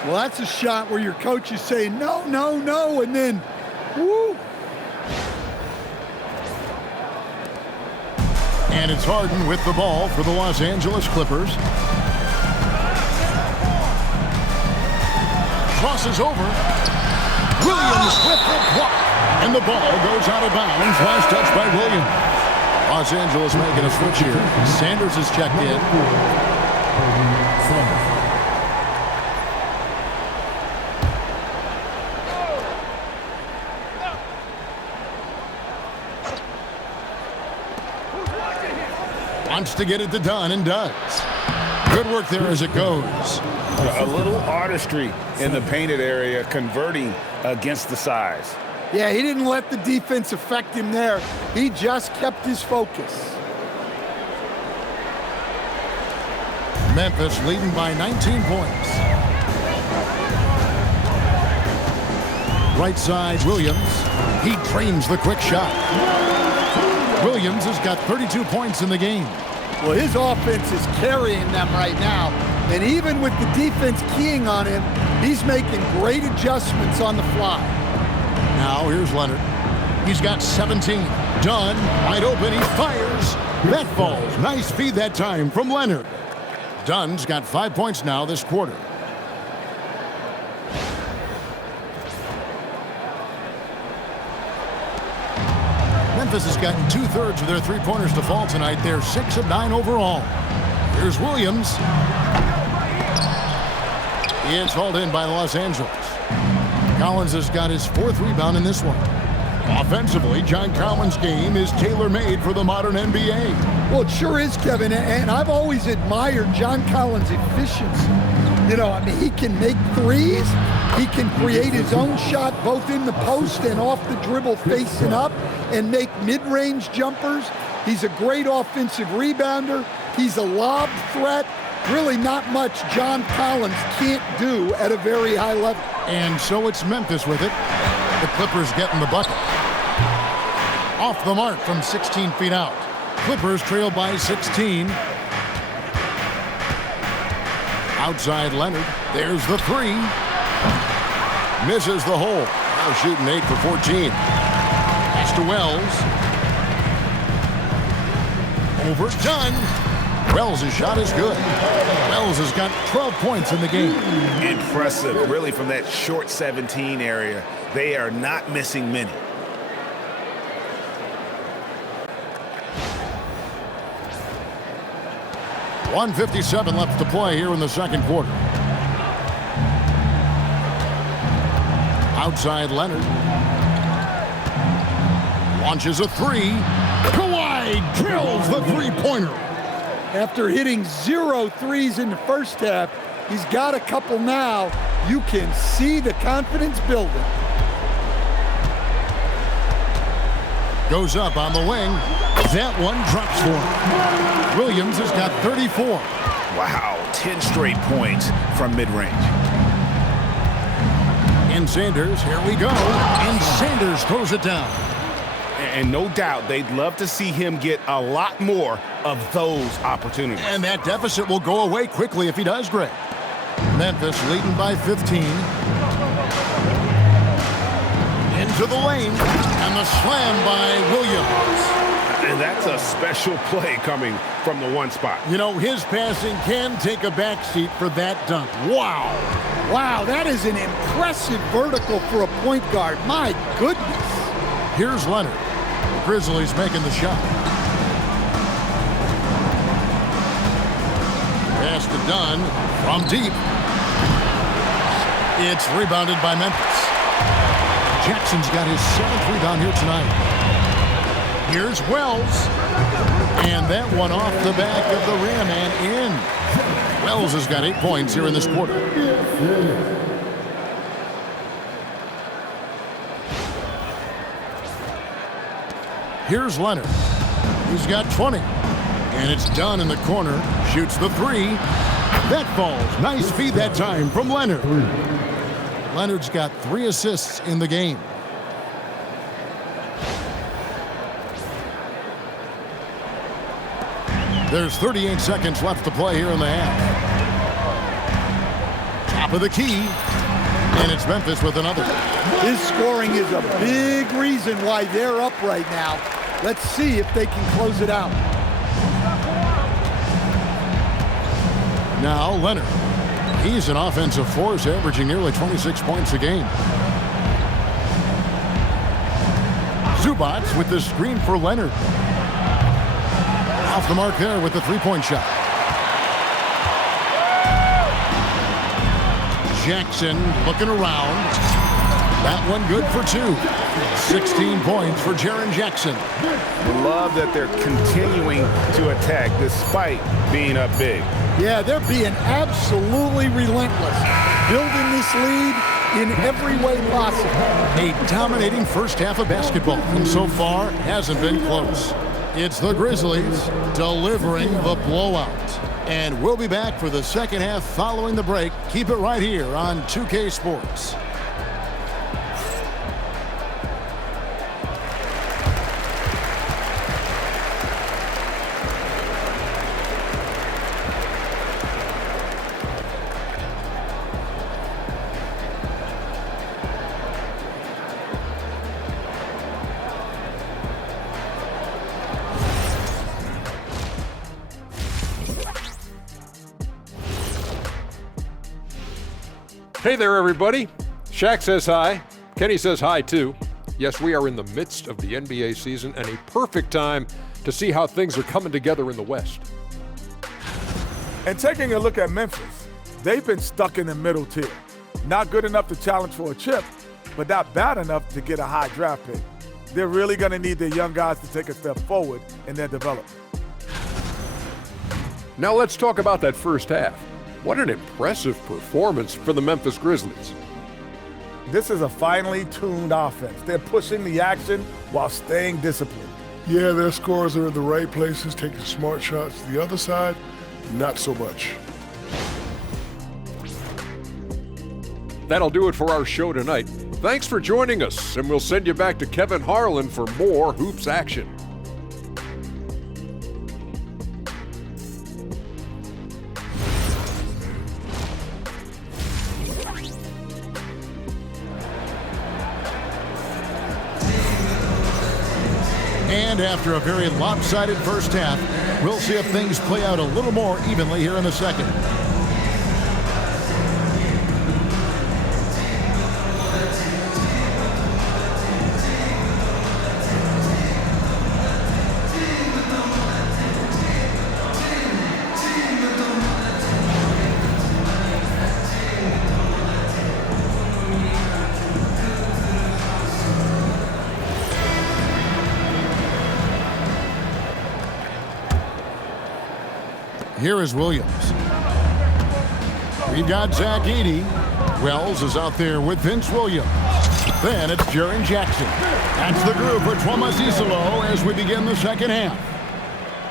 Well, that's a shot where your coach is saying, no, no, no, and then, woo. And it's Harden with the ball for the Los Angeles Clippers. Crosses over. Williams with the block. And the ball goes out of bounds. Last touch by Williams. Los Angeles making a switch here. Sanders is checked in. Wants to get it to Dunn and does. Good work there as it goes. A little artistry in the painted area, converting against the size. Yeah, he didn't let the defense affect him there. He just kept his focus. Memphis leading by 19 points. Right side, Williams. He drains the quick shot. Williams has got 32 points in the game. Well, his offense is carrying them right now. And even with the defense keying on him, he's making great adjustments on the fly. Now here's Leonard. He's got 17. Dunn, wide open, he fires. That falls. Nice feed that time from Leonard. Dunn's got 5 points now this quarter. Memphis has gotten 2/3 of their three-pointers to fall tonight. They're 6 of 9 overall. Here's Williams. It's hauled in by Los Angeles. Collins has got his 4th rebound in this one. Offensively, John Collins' game is tailor-made for the modern NBA. Well, it sure is, Kevin, and I've always admired John Collins' efficiency. You know, I mean, he can make threes. He can create his own shot both in the post and off the dribble facing up and make mid-range jumpers. He's a great offensive rebounder. He's a lob threat. Really not much John Collins can't do at a very high level. And so it's Memphis with it. The Clippers getting the bucket. Off the mark from 16 feet out. Clippers trail by 16. Outside Leonard. There's the 3. Misses the hole. Now shooting 8 for 14. Pass to Wells. Overdone. Wells' shot is good. Wells has got 12 points in the game. Impressive, really, from that short 17 area. They are not missing many. .157 left to play here in the second quarter. Outside Leonard. Launches a three. Kawhi drills the three-pointer. After hitting 0 threes in the first half, he's got a couple now. You can see the confidence building. Goes up on the wing. That one drops for him. Williams has got 34. Wow, 10 straight points from mid-range. And Sanders, here we go. And Sanders throws it down. And no doubt they'd love to see him get a lot more of those opportunities. And that deficit will go away quickly if he does, Greg. Memphis leading by 15. Into the lane. And the slam by Williams. And that's a special play coming from the one spot. You know, his passing can take a backseat for that dunk. Wow. Wow, that is an impressive vertical for a point guard. My goodness. Here's Leonard. Grizzlies making the shot. Pass to Dunn from deep. It's rebounded by Memphis. Jackson's got his 7th rebound here tonight. Here's Wells. And that one off the back of the rim and in. Wells has got 8 points here in this quarter. Here's Leonard. He's got 20. And it's Dunn in the corner. Shoots the three. That falls. Nice feed that time from Leonard. Leonard's got 3 assists in the game. There's 38 seconds left to play here in the half. Top of the key. And it's Memphis with another. His scoring is a big reason why they're up right now. Let's see if they can close it out. Now Leonard. He's an offensive force, averaging nearly 26 points a game. Zubats with the screen for Leonard. Off the mark there with the three-point shot. Jackson looking around. That one good for 2. 16 points for Jaren Jackson. Love that they're continuing to attack despite being up big. Yeah, they're being absolutely relentless. Building this lead in every way possible. A dominating first half of basketball, and so far hasn't been close. It's the Grizzlies delivering the blowout. And we'll be back for the second half following the break. Keep it right here on 2K Sports. Hey there, everybody. Shaq says hi. Kenny says hi, too. Yes, we are in the midst of the NBA season and a perfect time to see how things are coming together in the West. And taking a look at Memphis, they've been stuck in the middle tier. Not good enough to challenge for a chip, but not bad enough to get a high draft pick. They're really going to need their young guys to take a step forward in their development. Now let's talk about that first half. What an impressive performance for the Memphis Grizzlies. This is a finely tuned offense. They're pushing the action while staying disciplined. Yeah, their scores are in the right places, taking smart shots. The other side, not so much. That'll do it for our show tonight. Thanks for joining us, and we'll send you back to Kevin Harlan for more hoops action. And after a very lopsided first half, we'll see if things play out a little more evenly here in the second. Here is Williams. We've got Zach Edey. Wells is out there with Vince Williams. Then it's Jaren Jackson. That's the group for Thomas Isolo as we begin the second half.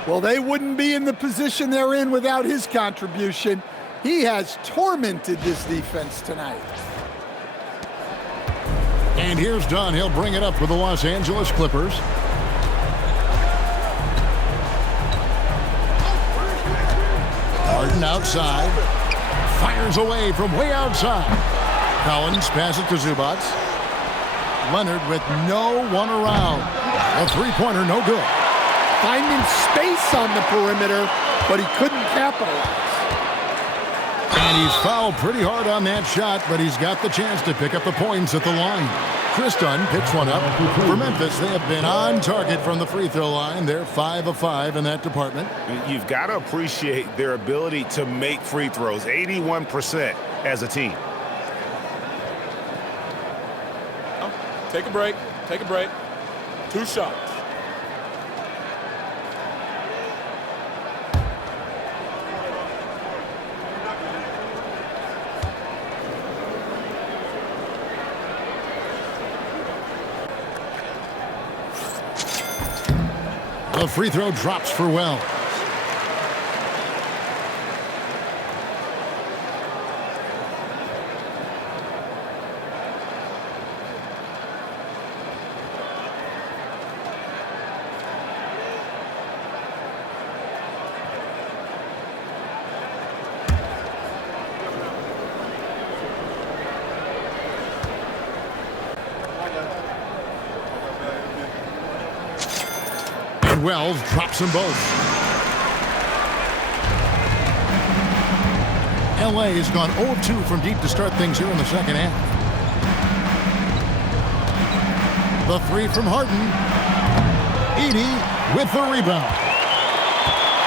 Well, they wouldn't be in the position they're in without his contribution. He has tormented this defense tonight. And here's Dunn. He'll bring it up for the Los Angeles Clippers. Harden outside. Fires away from way outside. Collins passes to Zubac. Leonard with no one around. A three-pointer, no good. Finding space on the perimeter, but he couldn't capitalize. And he's fouled pretty hard on that shot, but he's got the chance to pick up the points at the line. Chris Dunn picks one up. For Memphis, they have been on target from the free throw line. They're 5 of 5 in that department. You've got to appreciate their ability to make free throws, 81% as a team. Take a break. Take a break. 2 shots. The free throw drops for Wells. Wells drops them both. LA has gone 0-2 from deep to start things here in the second half. The three from Harden. Edey with the rebound.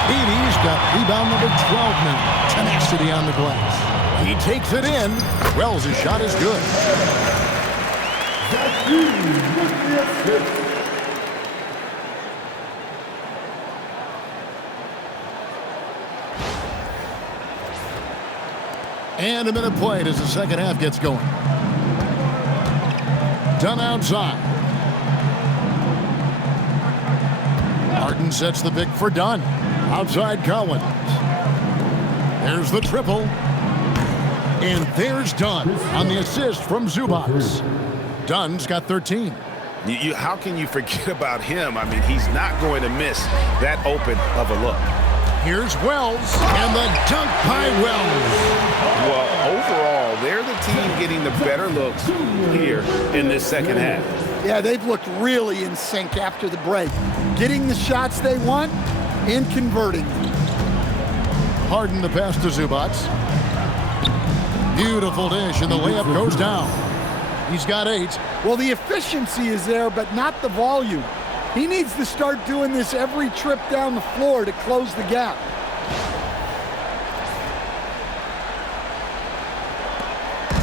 Edey's got rebound number 12 now. Tenacity on the glass. He takes it in. Wells' shot is good. And a minute played as the second half gets going. Dunn outside. Harden sets the pick for Dunn. Outside Collins. There's the triple. And there's Dunn on the assist from Zubac. Dunn's got 13. How can you forget about him? I mean, he's not going to miss that open of a look. Here's Wells, and the dunk by Wells. Well, overall, they're the team getting the better looks here in this second half. Yeah, they've looked really in sync after the break. Getting the shots they want and converting them. Harden the pass to Zubac. Beautiful dish, and the layup goes down. He's got 8. Well, the efficiency is there, but not the volume. He needs to start doing this every trip down the floor to close the gap.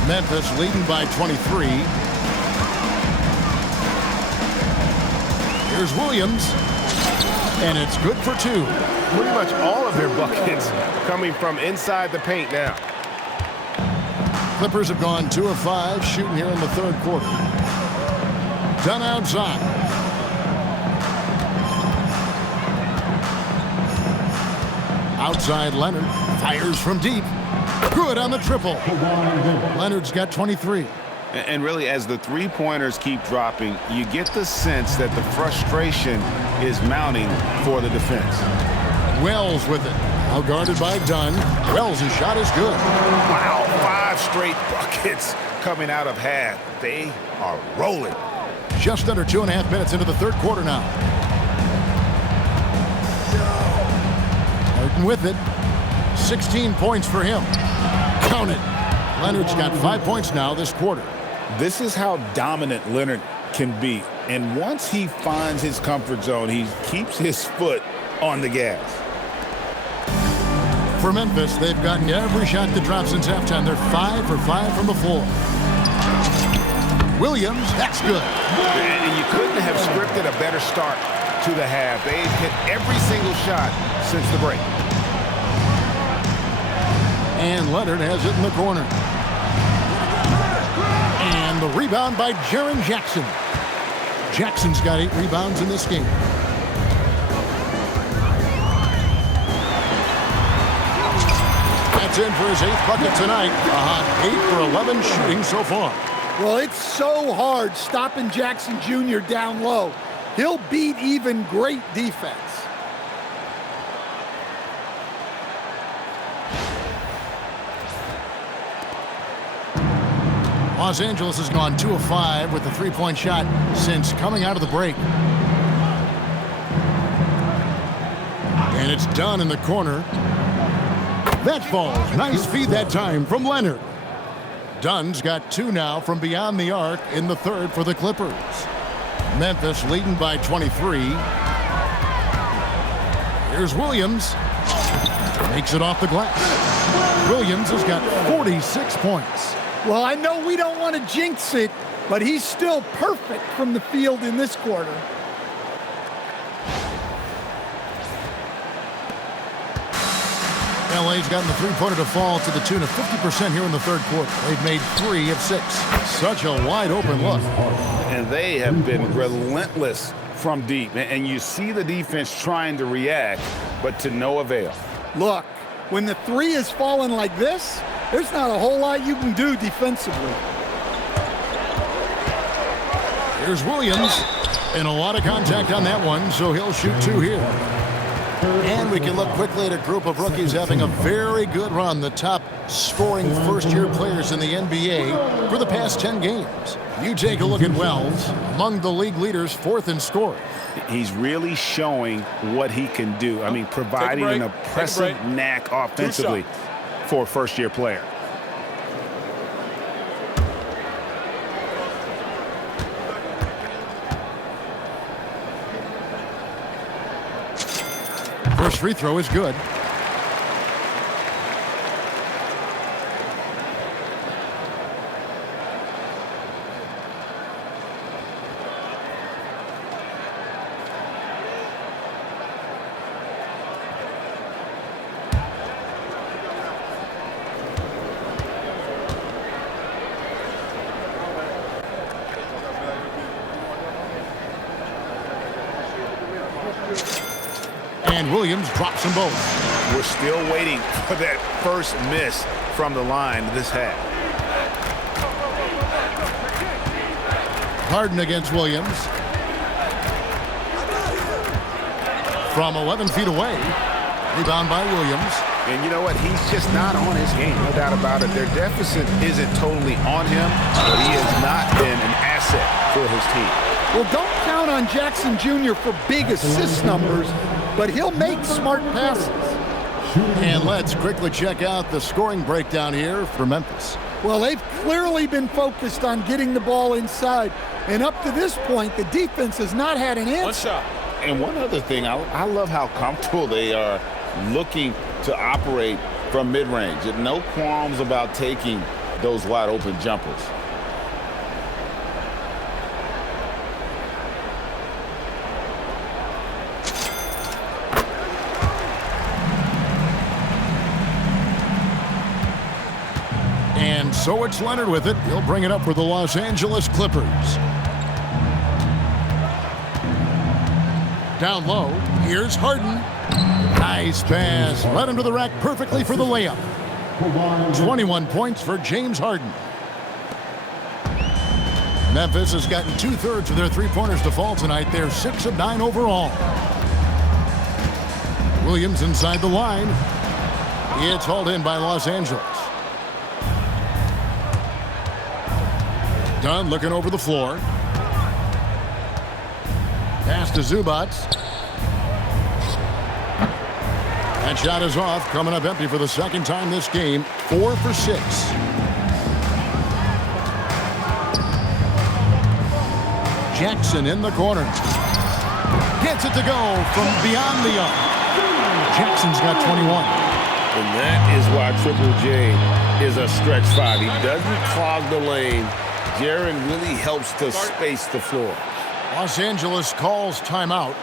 Memphis leading by 23. Here's Williams, and it's good for 2. Pretty much all of their buckets coming from inside the paint now. Clippers have gone 2 of 5 shooting here in the third quarter. Dunn outside. Outside Leonard fires from deep. Good on the triple. Leonard's got 23. And really, as the three-pointers keep dropping, you get the sense that the frustration is mounting for the defense. Wells with it. Now guarded by Dunn. Wells' shot is good. Wow, 5 straight buckets coming out of half. They are rolling. Just under 2.5 minutes into the third quarter now. Harden with it. 16 points for him. Count it. Leonard's got 5 points now this quarter. This is how dominant Leonard can be. And once he finds his comfort zone, he keeps his foot on the gas. For Memphis, they've gotten every shot to drop since halftime. They're 5 for 5 from the floor. Williams, that's good. And you couldn't have scripted a better start to the half. They've hit every single shot since the break. And Leonard has it in the corner. And the rebound by Jaren Jackson. Jackson's got 8 rebounds in this game. That's in for his 8th bucket tonight. A hot 8 for 11 shooting so far. Well, it's so hard stopping Jackson Jr. down low. He'll beat even great defense. Los Angeles has gone 2 of 5 with the 3-point shot since coming out of the break. And it's done in the corner. That falls. Nice feed that time from Leonard. Dunn's got 2 now from beyond the arc in the 3rd for the Clippers. Memphis leading by 23. Here's Williams. Makes it off the glass. Williams has got 46 points. Well, I know we don't want to jinx it, but he's still perfect from the field in this quarter. LA's gotten the three-pointer to fall to the tune of 50% here in the 3rd quarter. They've made 3 of 6. Such a wide-open look. And they have been relentless from deep. And you see the defense trying to react, but to no avail. Look, when the 3 is falling like this, there's not a whole lot you can do defensively. Here's Williams. And a lot of contact on that one, so he'll shoot 2 here. And we can look quickly at a group of rookies having a very good run, the top scoring first-year players in the NBA for the past 10 games. You take a look at Wells, among the league leaders, 4th in scoring. He's really showing what he can do. I mean, providing an impressive knack offensively for a first-year player. First free throw is good. And Williams drops them both. We're still waiting for that first miss from the line this half. Harden against Williams. From 11 feet away. Rebound by Williams. And you know what? He's just not on his game, no doubt about it. Their deficit isn't totally on him, but he has not been an asset for his team. Well, don't count on Jackson Jr. for big assist numbers, but he'll make smart passes. And let's quickly check out the scoring breakdown here for Memphis. Well, they've clearly been focused on getting the ball inside. And up to this point, the defense has not had an answer. One shot. And one other thing, I love how comfortable they are looking to operate from mid-range. No qualms about taking those wide-open jumpers. And so it's Leonard with it. He'll bring it up for the Los Angeles Clippers. Down low, here's Harden. Nice pass, right under the rack perfectly for the layup. 21 points for James Harden. Memphis has gotten 2/3 of their three-pointers to fall tonight. They're 6 of 9 overall. Williams inside the line. It's hauled in by Los Angeles. Dunn looking over the floor. Pass to Zubac. That shot is off, coming up empty for the second time this game. 4 for 6. Jackson in the corner. Gets it to go from beyond the arc. Jackson's got 21. And that is why Triple J is a stretch 5. He doesn't clog the lane. Jaren really helps to space the floor. Los Angeles calls timeout.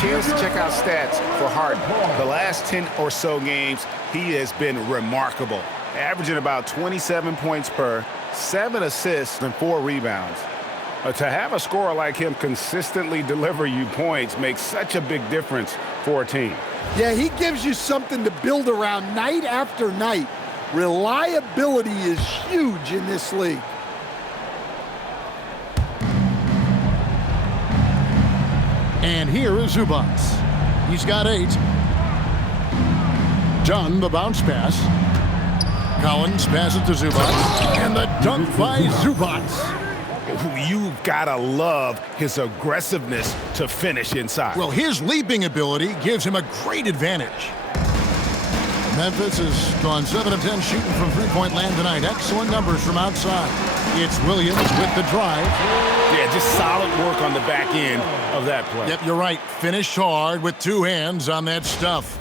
Chance to check out stats for Harden. The last 10 or so games, he has been remarkable, averaging about 27 points per, 7 assists, and 4 rebounds. To have a scorer like him consistently deliver you points makes such a big difference for a team. Yeah, he gives you something to build around night after night. Reliability is huge in this league. And here is Zubats. He's got 8. Dunn, the bounce pass. Collins passes to Zubats. And the dunk by Zubats. You've got to love his aggressiveness to finish inside. Well, his leaping ability gives him a great advantage. Memphis has gone 7 of 10 shooting from three-point land tonight. Excellent numbers from outside. It's Williams with the drive. Yeah, just solid work on the back end of that play. Yep, you're right. Finished hard with 2 hands on that stuff.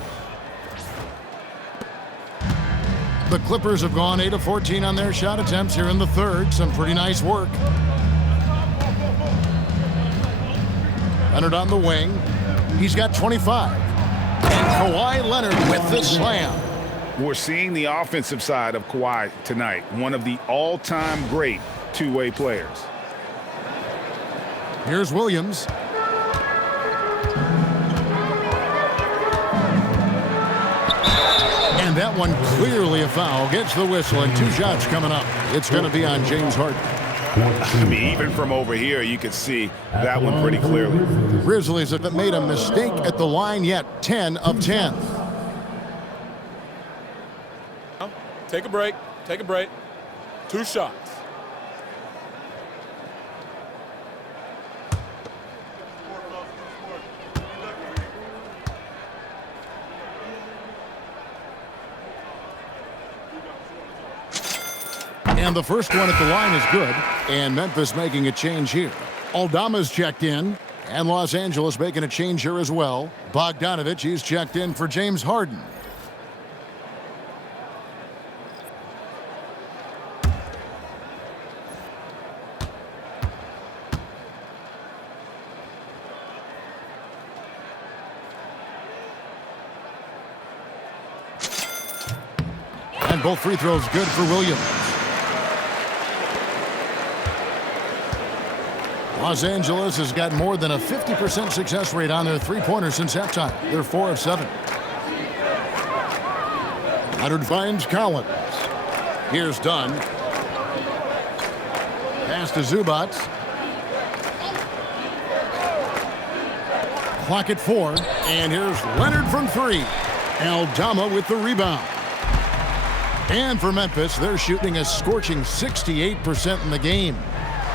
The Clippers have gone 8 of 14 on their shot attempts here in the third. Some pretty nice work. Leonard on the wing. He's got 25. And Kawhi Leonard with the slam. We're seeing the offensive side of Kawhi tonight. One of the all-time great two-way players. Here's Williams. And that one clearly a foul. Gets the whistle and 2 shots coming up. It's going to be on James Harden. I mean, even from over here, you could see that one pretty clearly. The Grizzlies have made a mistake at the line yet. 10 of 10. Take a break. Take a break. 2 shots. And the first one at the line is good. And Memphis making a change here. Aldama's checked in. And Los Angeles making a change here as well. Bogdanovich, he's checked in for James Harden. And both free throws good for Williams. Los Angeles has got more than a 50% success rate on their three-pointers since halftime. They're 4 of 7. Leonard finds Collins. Here's Dunn. Pass to Zubats. Clock at 4. And here's Leonard from 3. Aldama with the rebound. And for Memphis, they're shooting a scorching 68% in the game.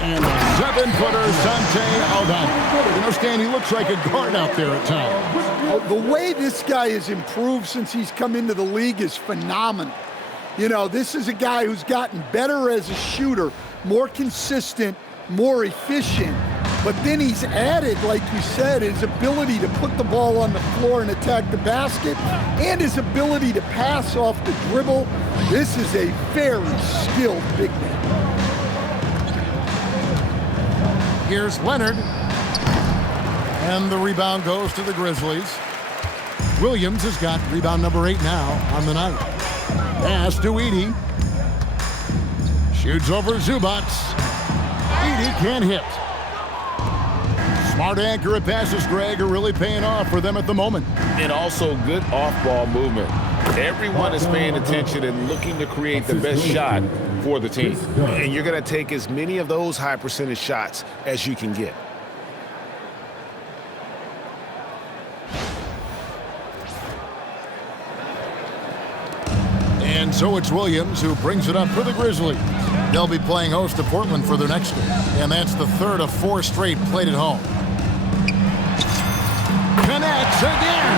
And a 7-footer, Santé Aldama. You know, Stan, he looks like a guard out there at times. The way this guy has improved since he's come into the league is phenomenal. You know, this is a guy who's gotten better as a shooter, more consistent, more efficient. But then he's added, like you said, his ability to put the ball on the floor and attack the basket, and his ability to pass off the dribble. This is a very skilled big man. Here's Leonard. And the rebound goes to the Grizzlies. Williams has got rebound number 8 now on the night. Pass to Edey. Shoots over Zubac. Edey can't hit. Smart, accurate passes, Greg, are really paying off for them at the moment. And also good off-ball movement. Everyone is paying attention and looking to create the best shot for the team. And you're going to take as many of those high percentage shots as you can get. And so it's Williams who brings it up for the Grizzlies. They'll be playing host to Portland for their next game. And that's the third of 4 straight played at home. Connects again.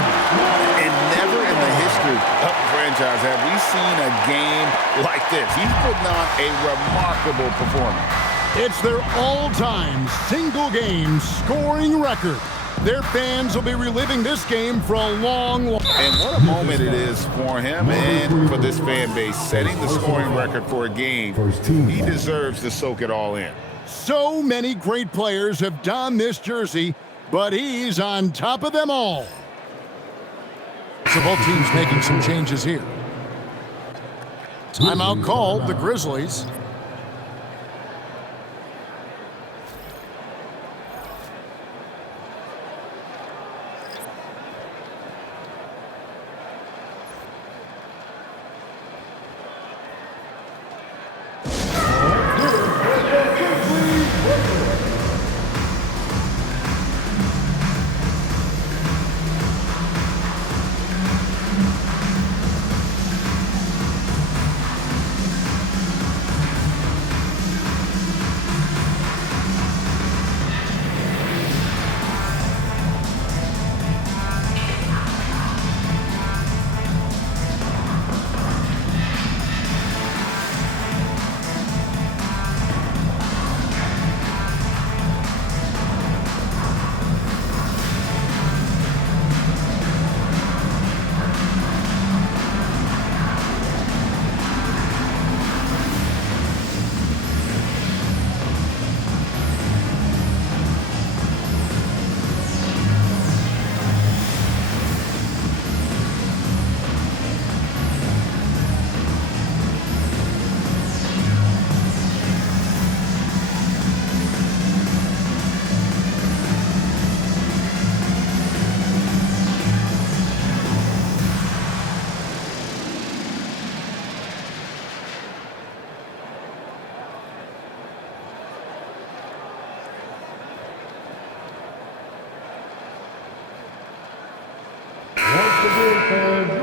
And never in the history of the franchise have we seen a game like this. He's putting on a remarkable performance. It's their all-time single-game scoring record. Their fans will be reliving this game for a long, long time. And what a moment it is for him and for this fan base, setting the scoring record for a game. He deserves to soak it all in. So many great players have donned this jersey, but he's on top of them all. So both teams making some changes here. Timeout called, the Grizzlies.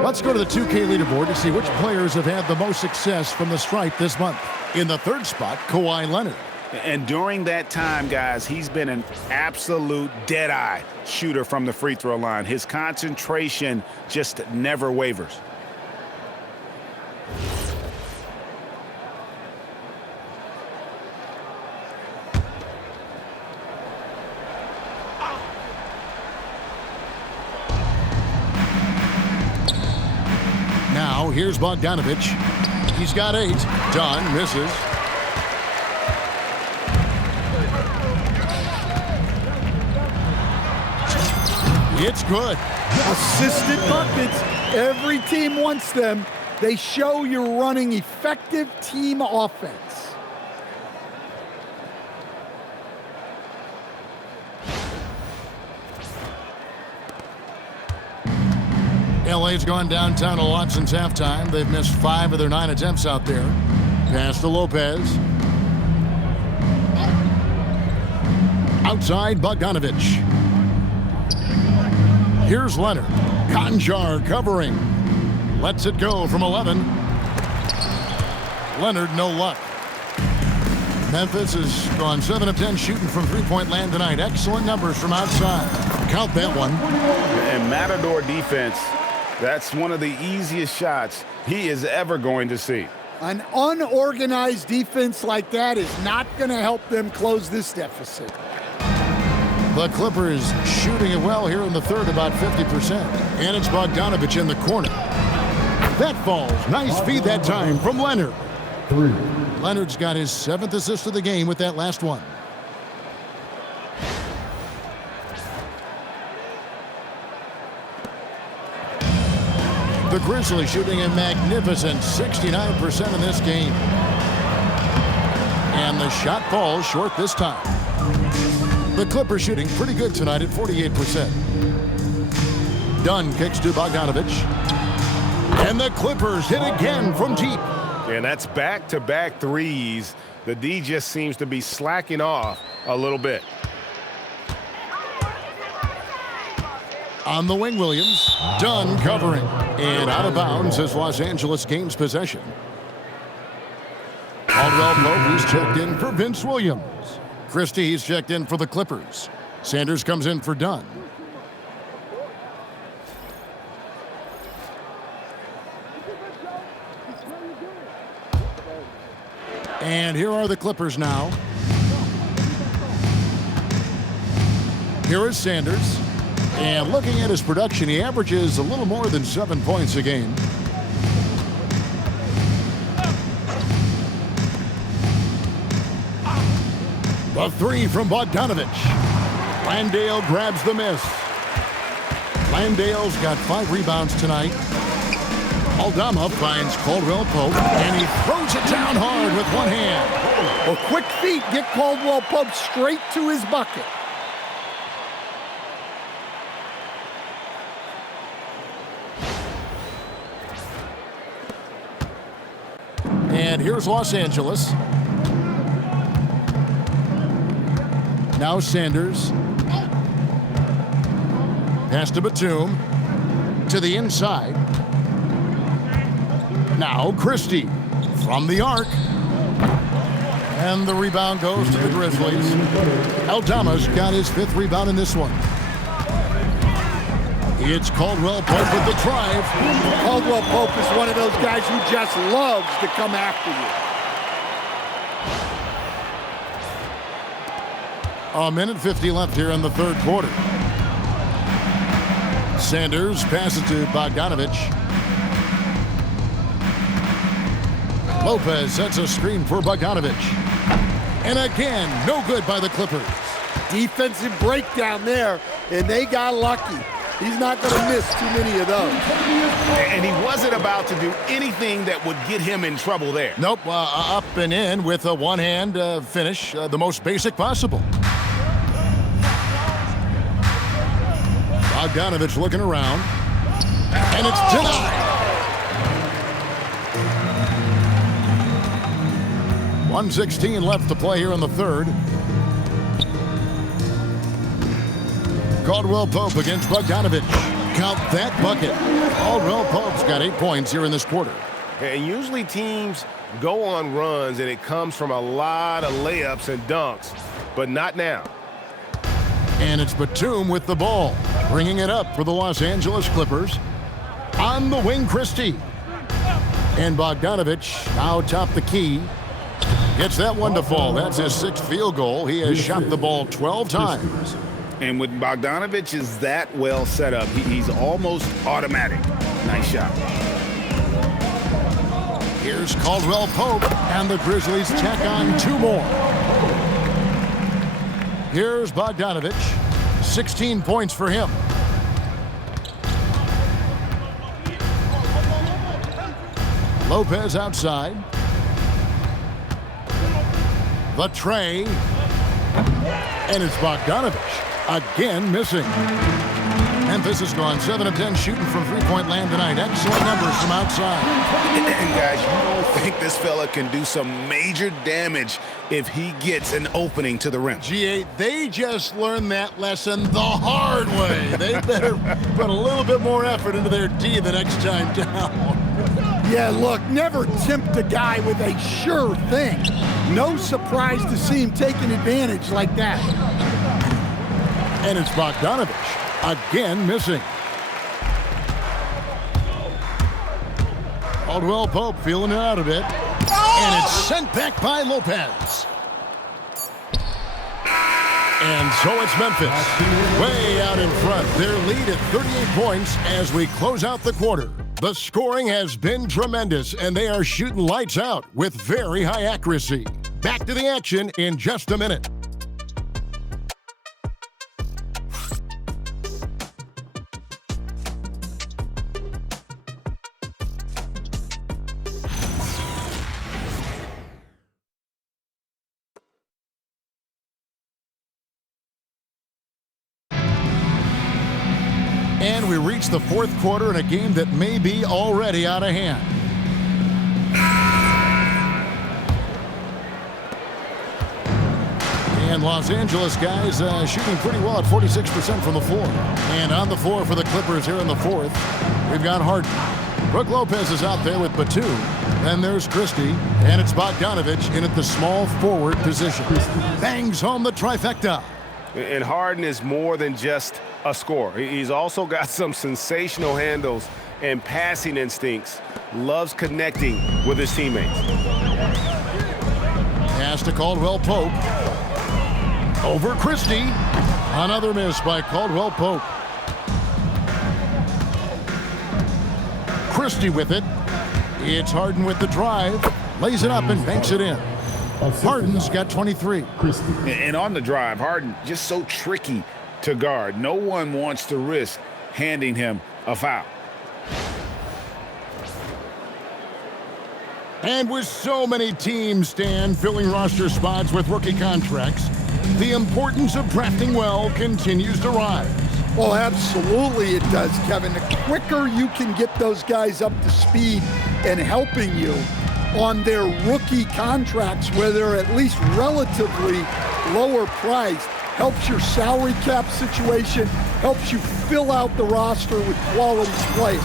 Let's go to the 2K leaderboard to see which players have had the most success from the stripe this month. In the third spot, Kawhi Leonard. And during that time, guys, he's been an absolute dead-eye shooter from the free throw line. His concentration just never wavers. Now, here's Bogdanovich. He's got 8. Dunn misses. It's good. Assisted buckets. Every team wants them. They show you're running effective team offense. LA's gone downtown a lot since halftime. They've missed 5 of their 9 attempts out there. Pass to Lopez. Outside, Bogdanovich. Here's Leonard. Conjar covering. Lets it go from 11. Leonard, no luck. Memphis has gone 7 of 10 shooting from three-point land tonight. Excellent numbers from outside. Count that one. And Matador defense, that's one of the easiest shots he is ever going to see. An unorganized defense like that is not going to help them close this deficit. The Clippers shooting it well here in the third, about 50%. And it's Bogdanovich in the corner. That falls. Nice feed that time from Leonard. 3. Leonard's got his 7th assist of the game with that last one. The Grizzlies shooting a magnificent 69% in this game. And the shot falls short this time. The Clippers shooting pretty good tonight at 48%. Dunn kicks to Bogdanovich. And the Clippers hit again from deep. And that's back-to-back threes. The D just seems to be slacking off a little bit. On the wing, Williams. Dunn covering. And out of bounds as Los Angeles gains possession. Caldwell Pope is checked in for Vince Williams. Christie's checked in for the Clippers. Sanders comes in for Dunn. And here are the Clippers now. Here is Sanders. And looking at his production, he averages a little more than 7 points a game. The three from Bogdanovich. Landale grabs the miss. Landale's got 5 rebounds tonight. Aldama finds Caldwell Pope, and he throws it down hard with one hand. Well, quick feet get Caldwell Pope straight to his bucket. And here's Los Angeles. Now Sanders. Pass to Batum. To the inside. Now Christie from the arc. And the rebound goes to the Grizzlies. Aldama's got his 5th rebound in this one. It's Caldwell Pope with the drive. Caldwell Pope is one of those guys who just loves to come after you. A minute 50 left here in the 3rd quarter. Sanders passes to Bogdanovich. Lopez sets a screen for Bogdanovich. And again, no good by the Clippers. Defensive breakdown there, and they got lucky. He's not going to miss too many of those. And he wasn't about to do anything that would get him in trouble there. Nope, up and in with a one-hand finish, the most basic possible. Bogdanovich looking around, and it's denied. 1:16 left to play here in the 3rd. Caldwell Pope against Bogdanovich. Count that bucket. Caldwell Pope's got 8 points here in this quarter. And usually teams go on runs and it comes from a lot of layups and dunks, but not now. And it's Batum with the ball, bringing it up for the Los Angeles Clippers. On the wing, Christie. And Bogdanovich now top the key. Gets that one to fall. That's his 6th field goal. He has shot the ball 12 times. And when Bogdanovich is that well set up, he's almost automatic. Nice shot. Here's Caldwell Pope, and the Grizzlies tack on 2 more. Here's Bogdanovich. 16 points for him. Lopez outside. The tray. And it's Bogdanovich. Again missing. Memphis has gone 7 of 10 shooting from three-point land tonight. Excellent numbers from outside. And guys, you don't think this fella can do some major damage if he gets an opening to the rim. GA, they just learned that lesson the hard way. They better put a little bit more effort into their D the next time down. Yeah, look, never tempt a guy with a sure thing. No surprise to see him taking advantage like that. And it's Bogdanovich. Again missing. Caldwell Pope feeling it out a bit. And it's sent back by Lopez. And so it's Memphis. Way out in front. Their lead at 38 points as we close out the quarter. The scoring has been tremendous, and they are shooting lights out with very high accuracy. Back to the action in just a minute. And we reach the fourth quarter in a game that may be already out of hand. And Los Angeles guys shooting pretty well at 46% from the floor. And on the floor for the Clippers here in the fourth, we've got Harden. Brook Lopez is out there with Batum. Then there's Christie, and it's Bogdanovich in at the small forward position. Bangs home the trifecta. And Harden is more than just a scorer. He's also got some sensational handles and passing instincts. Loves connecting with his teammates. Pass to Caldwell Pope. Over Christie. Another miss by Caldwell Pope. Christie with it. It's Harden with the drive. Lays it up and banks it in. Harden's got 23. And on the drive, Harden just so tricky to guard. No one wants to risk handing him a foul. And with so many teams, Stan, filling roster spots with rookie contracts, the importance of drafting well continues to rise. Well, absolutely it does, Kevin. The quicker you can get those guys up to speed and helping you on their rookie contracts, where they're at least relatively lower priced, helps your salary cap situation, helps you fill out the roster with quality players.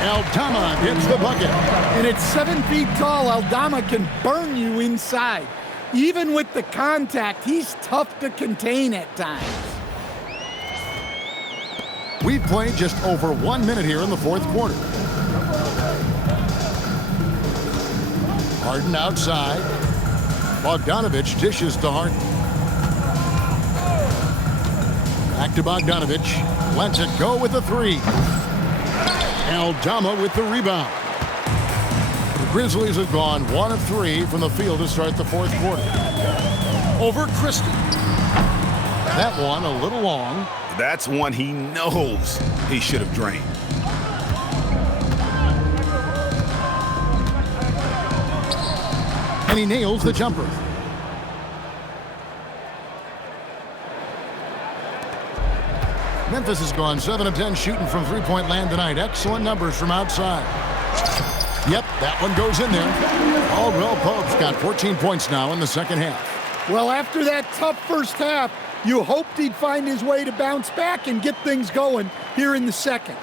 Aldama hits the bucket. And at 7 feet tall, Aldama can burn you inside. Even with the contact, he's tough to contain at times. We've played just over 1 minute here in the fourth quarter. Harden outside. Bogdanovich dishes to Harden. Back to Bogdanovich. Lets it go with the three. Aldama with the rebound. The Grizzlies have gone 1 of 3 from the field to start the fourth quarter. Over Christie. That one a little long. That's one he knows he should have drained. And he nails the jumper. Memphis has gone 7 of 10 shooting from three-point land tonight. Excellent numbers from outside. Yep, that one goes in there. Caldwell Pope's got 14 points now in the second half. Well, after that tough first half, you hoped he'd find his way to bounce back and get things going here in the second.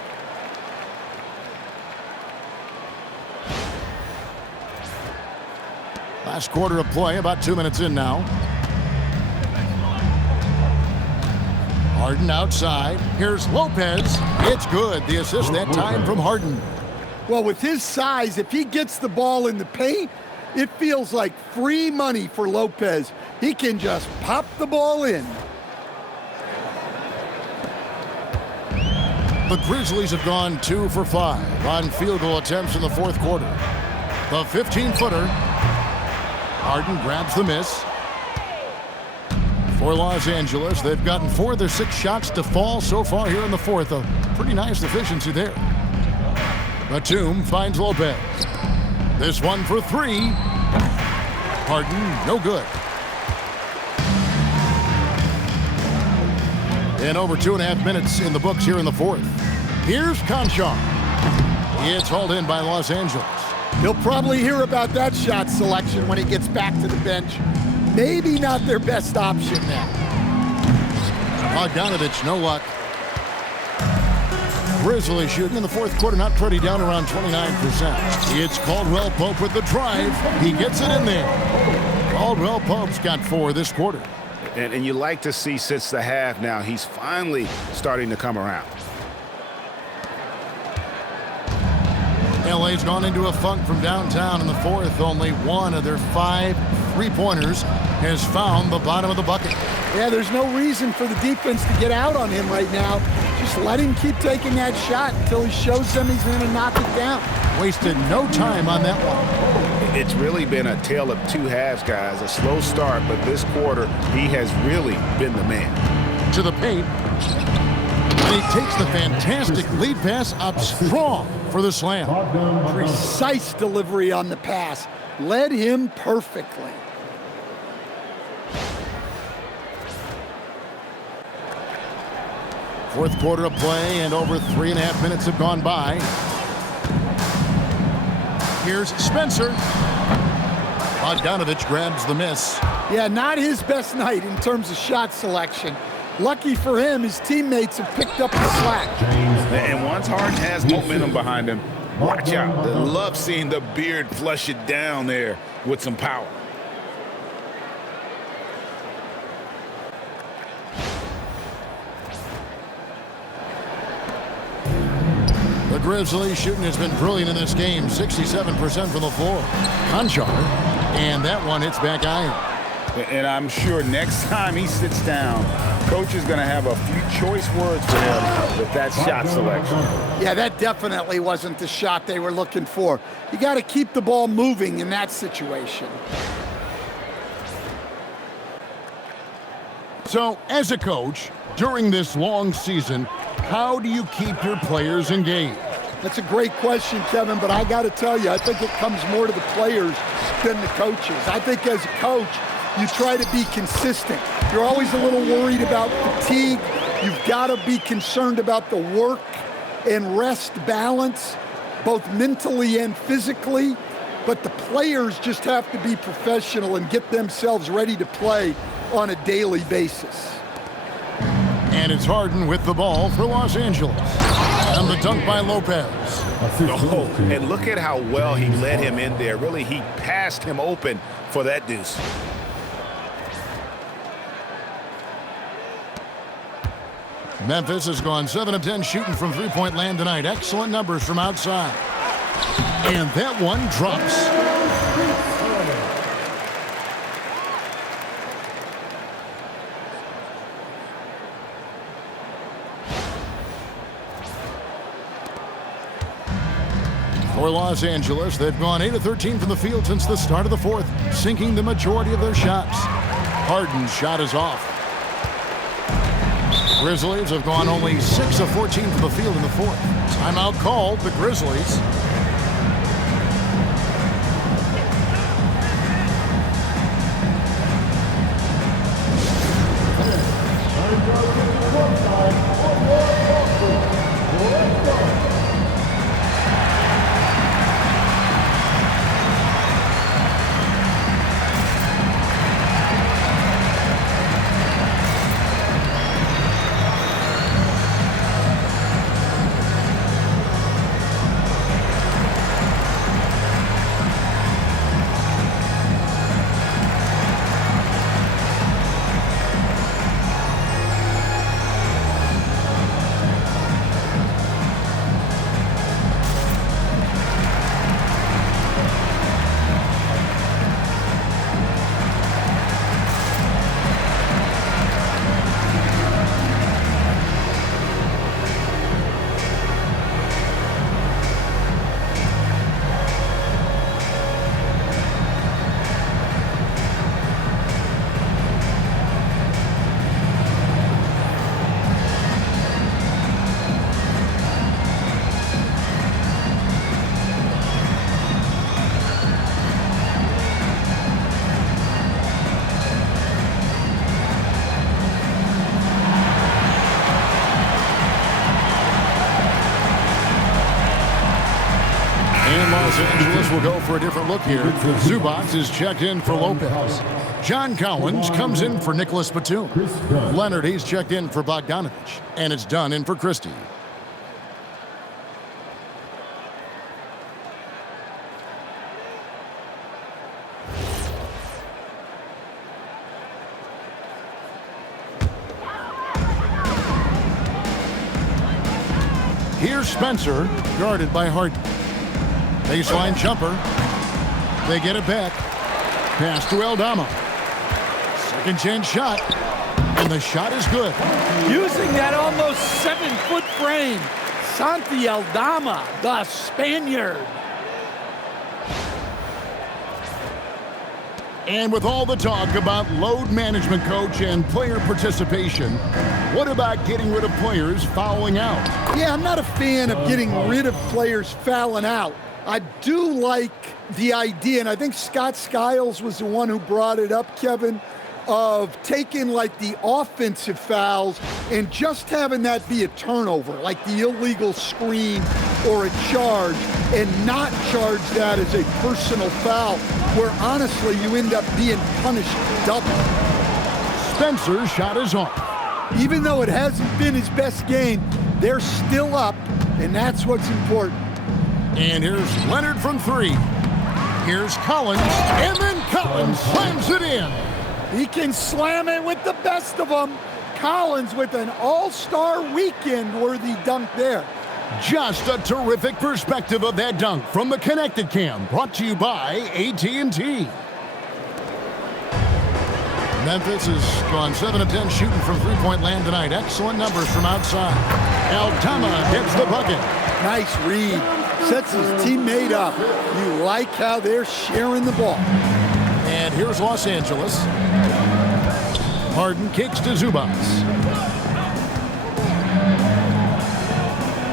Last quarter of play, about 2 minutes in now. Harden outside. Here's Lopez. It's good. The assist that time from Harden. Well, with his size, if he gets the ball in the paint, it feels like free money for Lopez. He can just pop the ball in. The Grizzlies have gone 2 for 5 on field goal attempts in the fourth quarter. The 15-footer. Harden grabs the miss. For Los Angeles, they've gotten 4 of their 6 shots to fall so far here in the fourth. A pretty nice efficiency there. Batum finds Lopez. This one for 3. Harden, no good. And over 2.5 minutes in the books here in the fourth. Here's Conchar. It's hauled in by Los Angeles. He'll probably hear about that shot selection when he gets back to the bench. Maybe not their best option now. Bogdanovich, no luck. Grizzlies shooting in the fourth quarter, not pretty, down around 29%. It's Caldwell Pope with the drive. He gets it in there. Caldwell Pope's got 4 this quarter. And you like to see since the half now, he's finally starting to come around. LA's gone into a funk from downtown in the fourth. Only 1 of their 5 3-pointers has found the bottom of the bucket. Yeah, there's no reason for the defense to get out on him right now. Just let him keep taking that shot until he shows them he's going to knock it down. Wasted no time on that one. It's really been a tale of two halves, guys. A slow start, but this quarter, he has really been the man. To the paint. And he takes the fantastic lead pass up strong for the slam. Precise delivery on the pass. Led him perfectly. Fourth quarter of play, and over 3.5 minutes have gone by. Here's Spencer. Bogdanovich grabs the miss. Yeah, not his best night in terms of shot selection. Lucky for him, his teammates have picked up the slack. And once Harden has momentum behind him, watch out. I love seeing the beard flush it down there with some power. The Grizzlies shooting has been brilliant in this game, 67% from the floor. Conchar, and that one hits back iron. And I'm sure next time he sits down, coach is going to have a few choice words for him with that shot selection. Yeah, that definitely wasn't the shot they were looking for. You got to keep the ball moving in that situation. So, as a coach, during this long season, how do you keep your players engaged? That's a great question, Kevin, but I got to tell you, I think it comes more to the players than the coaches. I think as a coach, you try to be consistent. You're always a little worried about fatigue. You've got to be concerned about the work and rest balance, both mentally and physically. But the players just have to be professional and get themselves ready to play on a daily basis. And it's Harden with the ball for Los Angeles. And the dunk by Lopez. Oh, and look at how well he led him in there. Really, he passed him open for that deuce. Memphis has gone 7 of 10 shooting from three-point land tonight. Excellent numbers from outside. And that one drops. For Los Angeles, they've gone 8 of 13 from the field since the start of the fourth, sinking the majority of their shots. Harden's shot is off. Grizzlies have gone only 6 of 14 from the field in the fourth. Timeout called, the Grizzlies. Los Angeles will go for a different look here. Zubac is checked in for Lopez. John Collins comes in for Nicholas Batum. Leonard, he's checked in for Bogdanovich. And it's done in for Christie. Here's Spencer, guarded by Harden. Baseline jumper. They get it back. Pass to Aldama. Second chance shot. And the shot is good. Using that almost 7-foot frame, Santi Aldama, the Spaniard. And with all the talk about load management, coach, and player participation, what about getting rid of players fouling out? Yeah, I'm not a fan of getting rid of players fouling out. I do like the idea, and I think Scott Skiles was the one who brought it up, Kevin, of taking like the offensive fouls and just having that be a turnover, like the illegal screen or a charge, and not charge that as a personal foul, where honestly you end up being punished double. Spencer's shot is off. Even though it hasn't been his best game, they're still up, and that's what's important. And here's Leonard from 3. Here's Collins, and then Collins slams it in. He can slam it with the best of them. Collins with an all-star weekend-worthy dunk there. Just a terrific perspective of that dunk from the Connected Cam, brought to you by AT&T. Memphis has gone 7 of 10 shooting from three-point land tonight. Excellent numbers from outside. Aldama gets the bucket. Nice read. Sets his teammate up. You like how they're sharing the ball. And here's Los Angeles. Harden kicks to Zubas.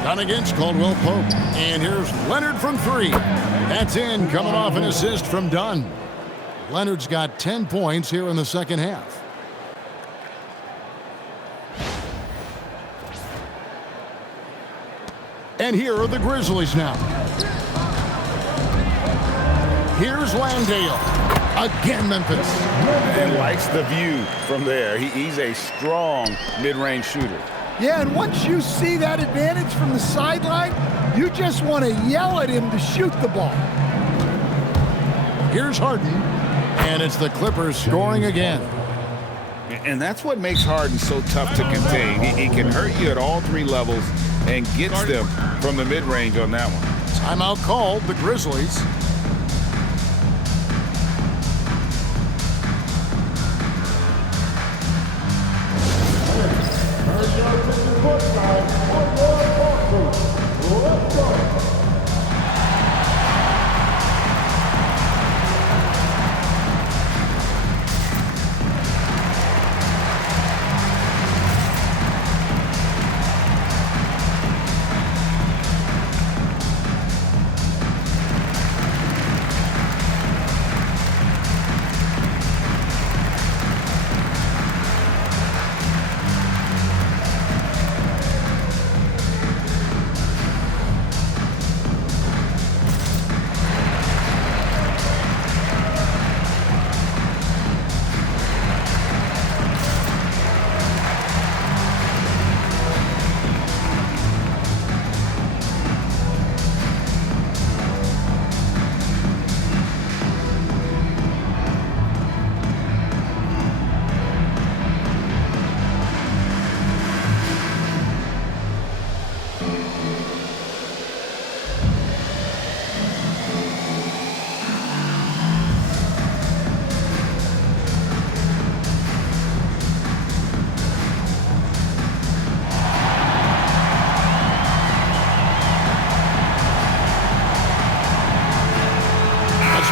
Down against Caldwell Pope. And here's Leonard from 3. That's in, coming off an assist from Dunn. Leonard's got 10 points here in the second half. And here are the Grizzlies now. Here's Landale. Again, Memphis. And likes the view from there. He's a strong mid-range shooter. Yeah, and once you see that advantage from the sideline, you just want to yell at him to shoot the ball. Here's Harden, and it's the Clippers scoring again. And that's what makes Harden so tough to contain. He can hurt you at all 3 levels and gets them from the mid-range on that one. Timeout called, the Grizzlies.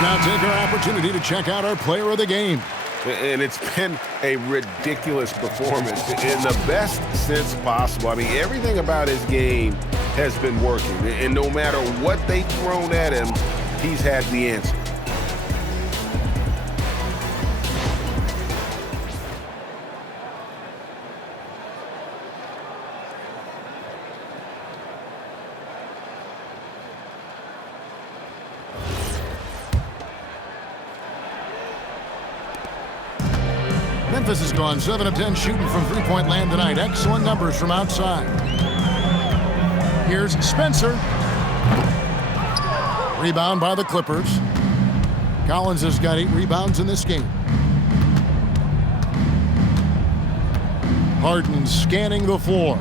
Now take our opportunity to check out our player of the game. And it's been a ridiculous performance in the best sense possible. I mean, everything about his game has been working. And no matter what they've thrown at him, he's had the answer. Memphis has gone 7 of 10 shooting from three-point land tonight. Excellent numbers from outside. Here's Spencer. Rebound by the Clippers. Collins has got 8 rebounds in this game. Harden scanning the floor.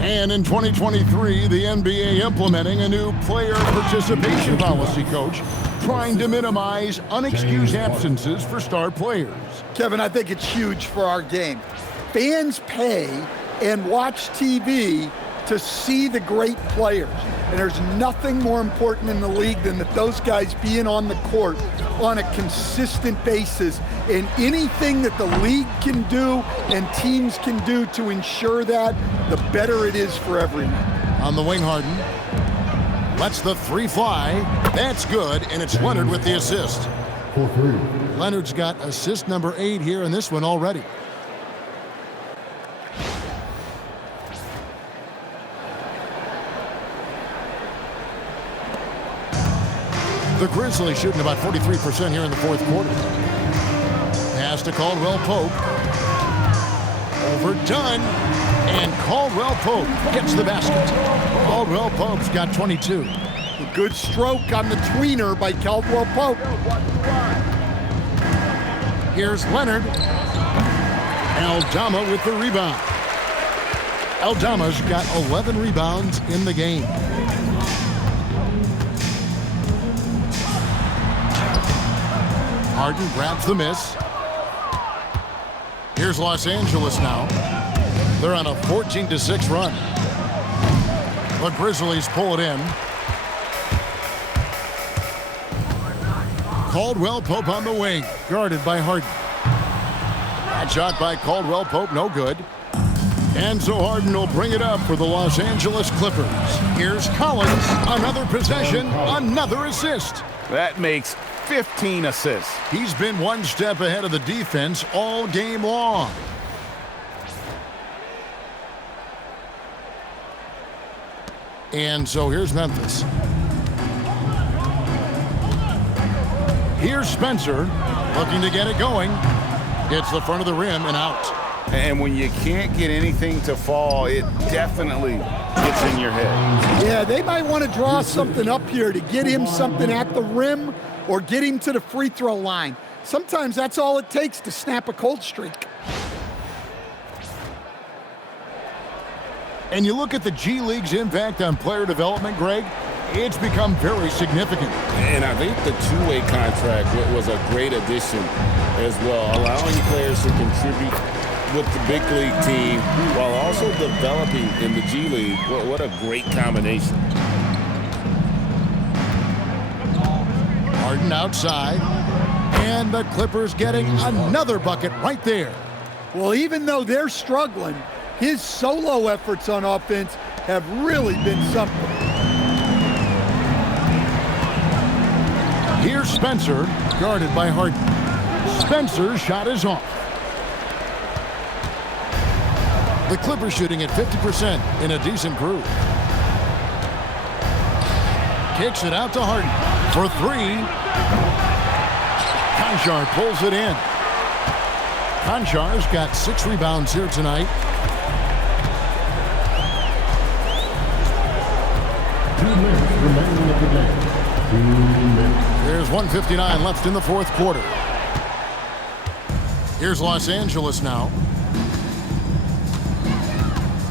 And in 2023, the NBA implementing a new player participation policy, coach. trying to minimize unexcused absences for star players. Kevin, I think it's huge for our game. Fans pay and watch TV to see the great players. And there's nothing more important in the league than that those guys being on the court on a consistent basis. And anything that the league can do and teams can do to ensure that, the better it is for everyone. On the wing, Harden lets the three fly. That's good, and it's Leonard with the assist. Leonard's got assist number 8 here in this one already. The Grizzlies shooting about 43% here in the fourth quarter. Pass to Caldwell Pope. Overdone. And Caldwell Pope gets the basket. Caldwell Pope's got 22. A good stroke on the tweener by Caldwell Pope. Here's Leonard. Aldama with the rebound. Aldama's got 11 rebounds in the game. Harden grabs the miss. Here's Los Angeles now. They're on a 14-6 run. The Grizzlies pull it in. Caldwell Pope on the wing, guarded by Harden. That shot by Caldwell Pope, no good. And so Harden will bring it up for the Los Angeles Clippers. Here's Collins, another possession, another assist. That makes 15 assists. He's been one step ahead of the defense all game long. And so here's Memphis. Here's Spencer looking to get it going. Hits the front of the rim and out. And when you can't get anything to fall, it definitely gets in your head. Yeah, they might want to draw something up here to get him something at the rim or get him to the free throw line. Sometimes that's all it takes to snap a cold streak. And you look at the G League's impact on player development, Greg, it's become very significant. And I think the two-way contract was a great addition as well, allowing players to contribute with the big league team while also developing in the G League. What a great combination. Harden outside, and the Clippers getting another bucket right there. Well, even though they're struggling, his solo efforts on offense have really been something. Here's Spencer, guarded by Harden. Spencer's shot is off. The Clippers shooting at 50% in a decent groove. Kicks it out to Harden for 3. Conchar pulls it in. Conchar's got 6 rebounds here tonight. 2 minutes remaining of the game. 2 minutes. There's 1:59 left in the fourth quarter. Here's Los Angeles now.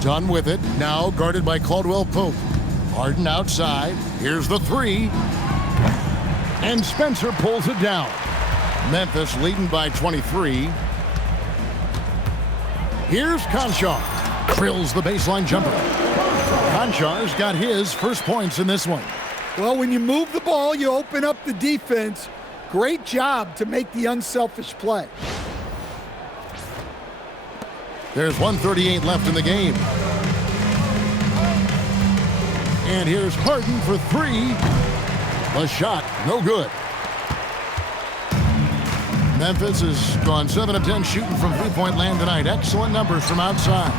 Done with it. Now guarded by Caldwell Pope. Harden outside. Here's the 3. And Spencer pulls it down. Memphis leading by 23. Here's Conchar. Drills the baseline jumper. Conchar's got his first points in this one. Well, when you move the ball, you open up the defense. Great job to make the unselfish play. There's 1:38 left in the game. And here's Harden for 3. The shot, no good. Memphis has gone 7 of 10 shooting from three-point land tonight. Excellent numbers from outside.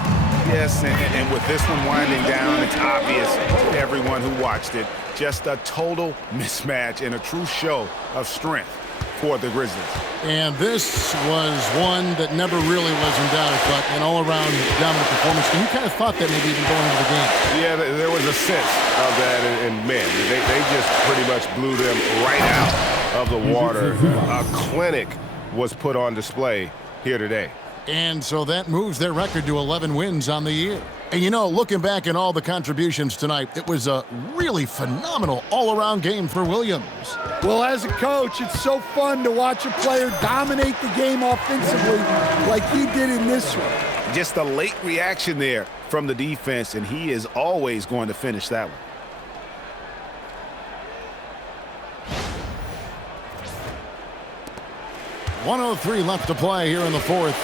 Yes, and with this one winding down, it's obvious to everyone who watched it. Just a total mismatch and a true show of strength for the Grizzlies. And this was one that never really was in doubt, but an all-around dominant performance. And you kind of thought that maybe even going into the game. Yeah, there was a sense of that, and man, they just pretty much blew them right out of the water. A clinic was put on display here today. And so that moves their record to 11 wins on the year. And you know, looking back at all the contributions tonight, it was a really phenomenal all-around game for Williams. Well, as a coach, it's so fun to watch a player dominate the game offensively like he did in this one. Just a late reaction there from the defense, and he is always going to finish that one. .103 left to play here in the fourth.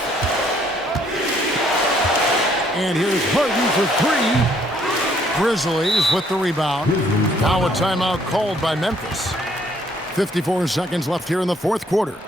And here's Harden for three. Grizzlies with the rebound. Now a timeout called by Memphis. 54 seconds left here in the fourth quarter.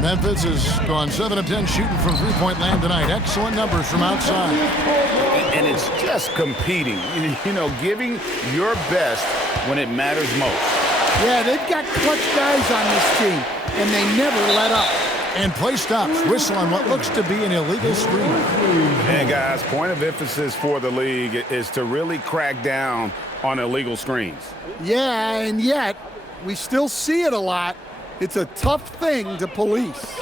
Memphis has gone 7 of 10 shooting from three-point land tonight. Excellent numbers from outside. And it's just competing, you know, giving your best when it matters most. Yeah, they've got clutch guys on this team, and they never let up. And play stops. Whistle on what looks to be an illegal screen. And guys, point of emphasis for the league is to really crack down on illegal screens. Yeah, and yet we still see it a lot. It's a tough thing to police.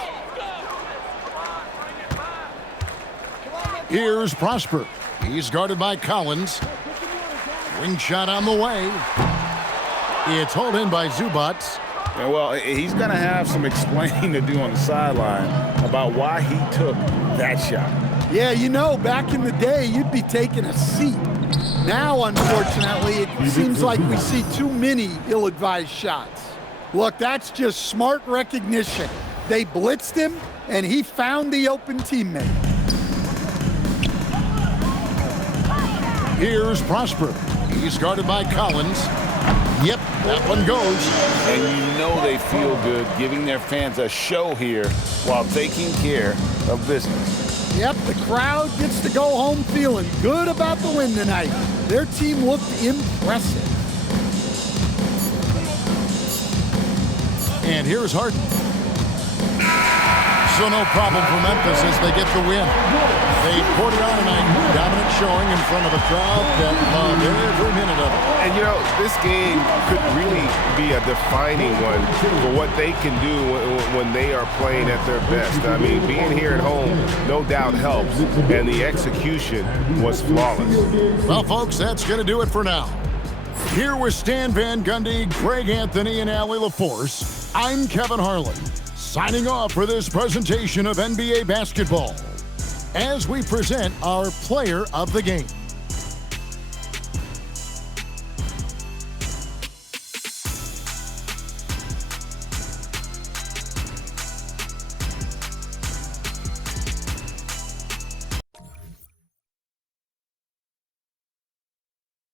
Here's Prosper. He's guarded by Collins. Wing shot on the way. It's hauled in by Zubats. Yeah, well, he's going to have some explaining to do on the sideline about why he took that shot. Yeah, you know, back in the day, you'd be taking a seat. Now, unfortunately, it seems like we see too many ill-advised shots. Look, that's just smart recognition. They blitzed him, and he found the open teammate. Here's Prosper. He's guarded by Collins. Yep, that one goes. And you know they feel good giving their fans a show here while taking care of business. Yep, the crowd gets to go home feeling good about the win tonight. Their team looked impressive. And here's Harden. So no problem for Memphis as they get the win. They poured it on tonight. Dominant showing in front of a crowd that loved every minute of it. And you know, this game could really be a defining one for what they can do when they are playing at their best. I mean, being here at home no doubt helps, and the execution was flawless. Well, folks, that's going to do it for now. Here with Stan Van Gundy, Greg Anthony, and Allie LaForce, I'm Kevin Harlan, signing off for this presentation of NBA basketball as we present our player of the game.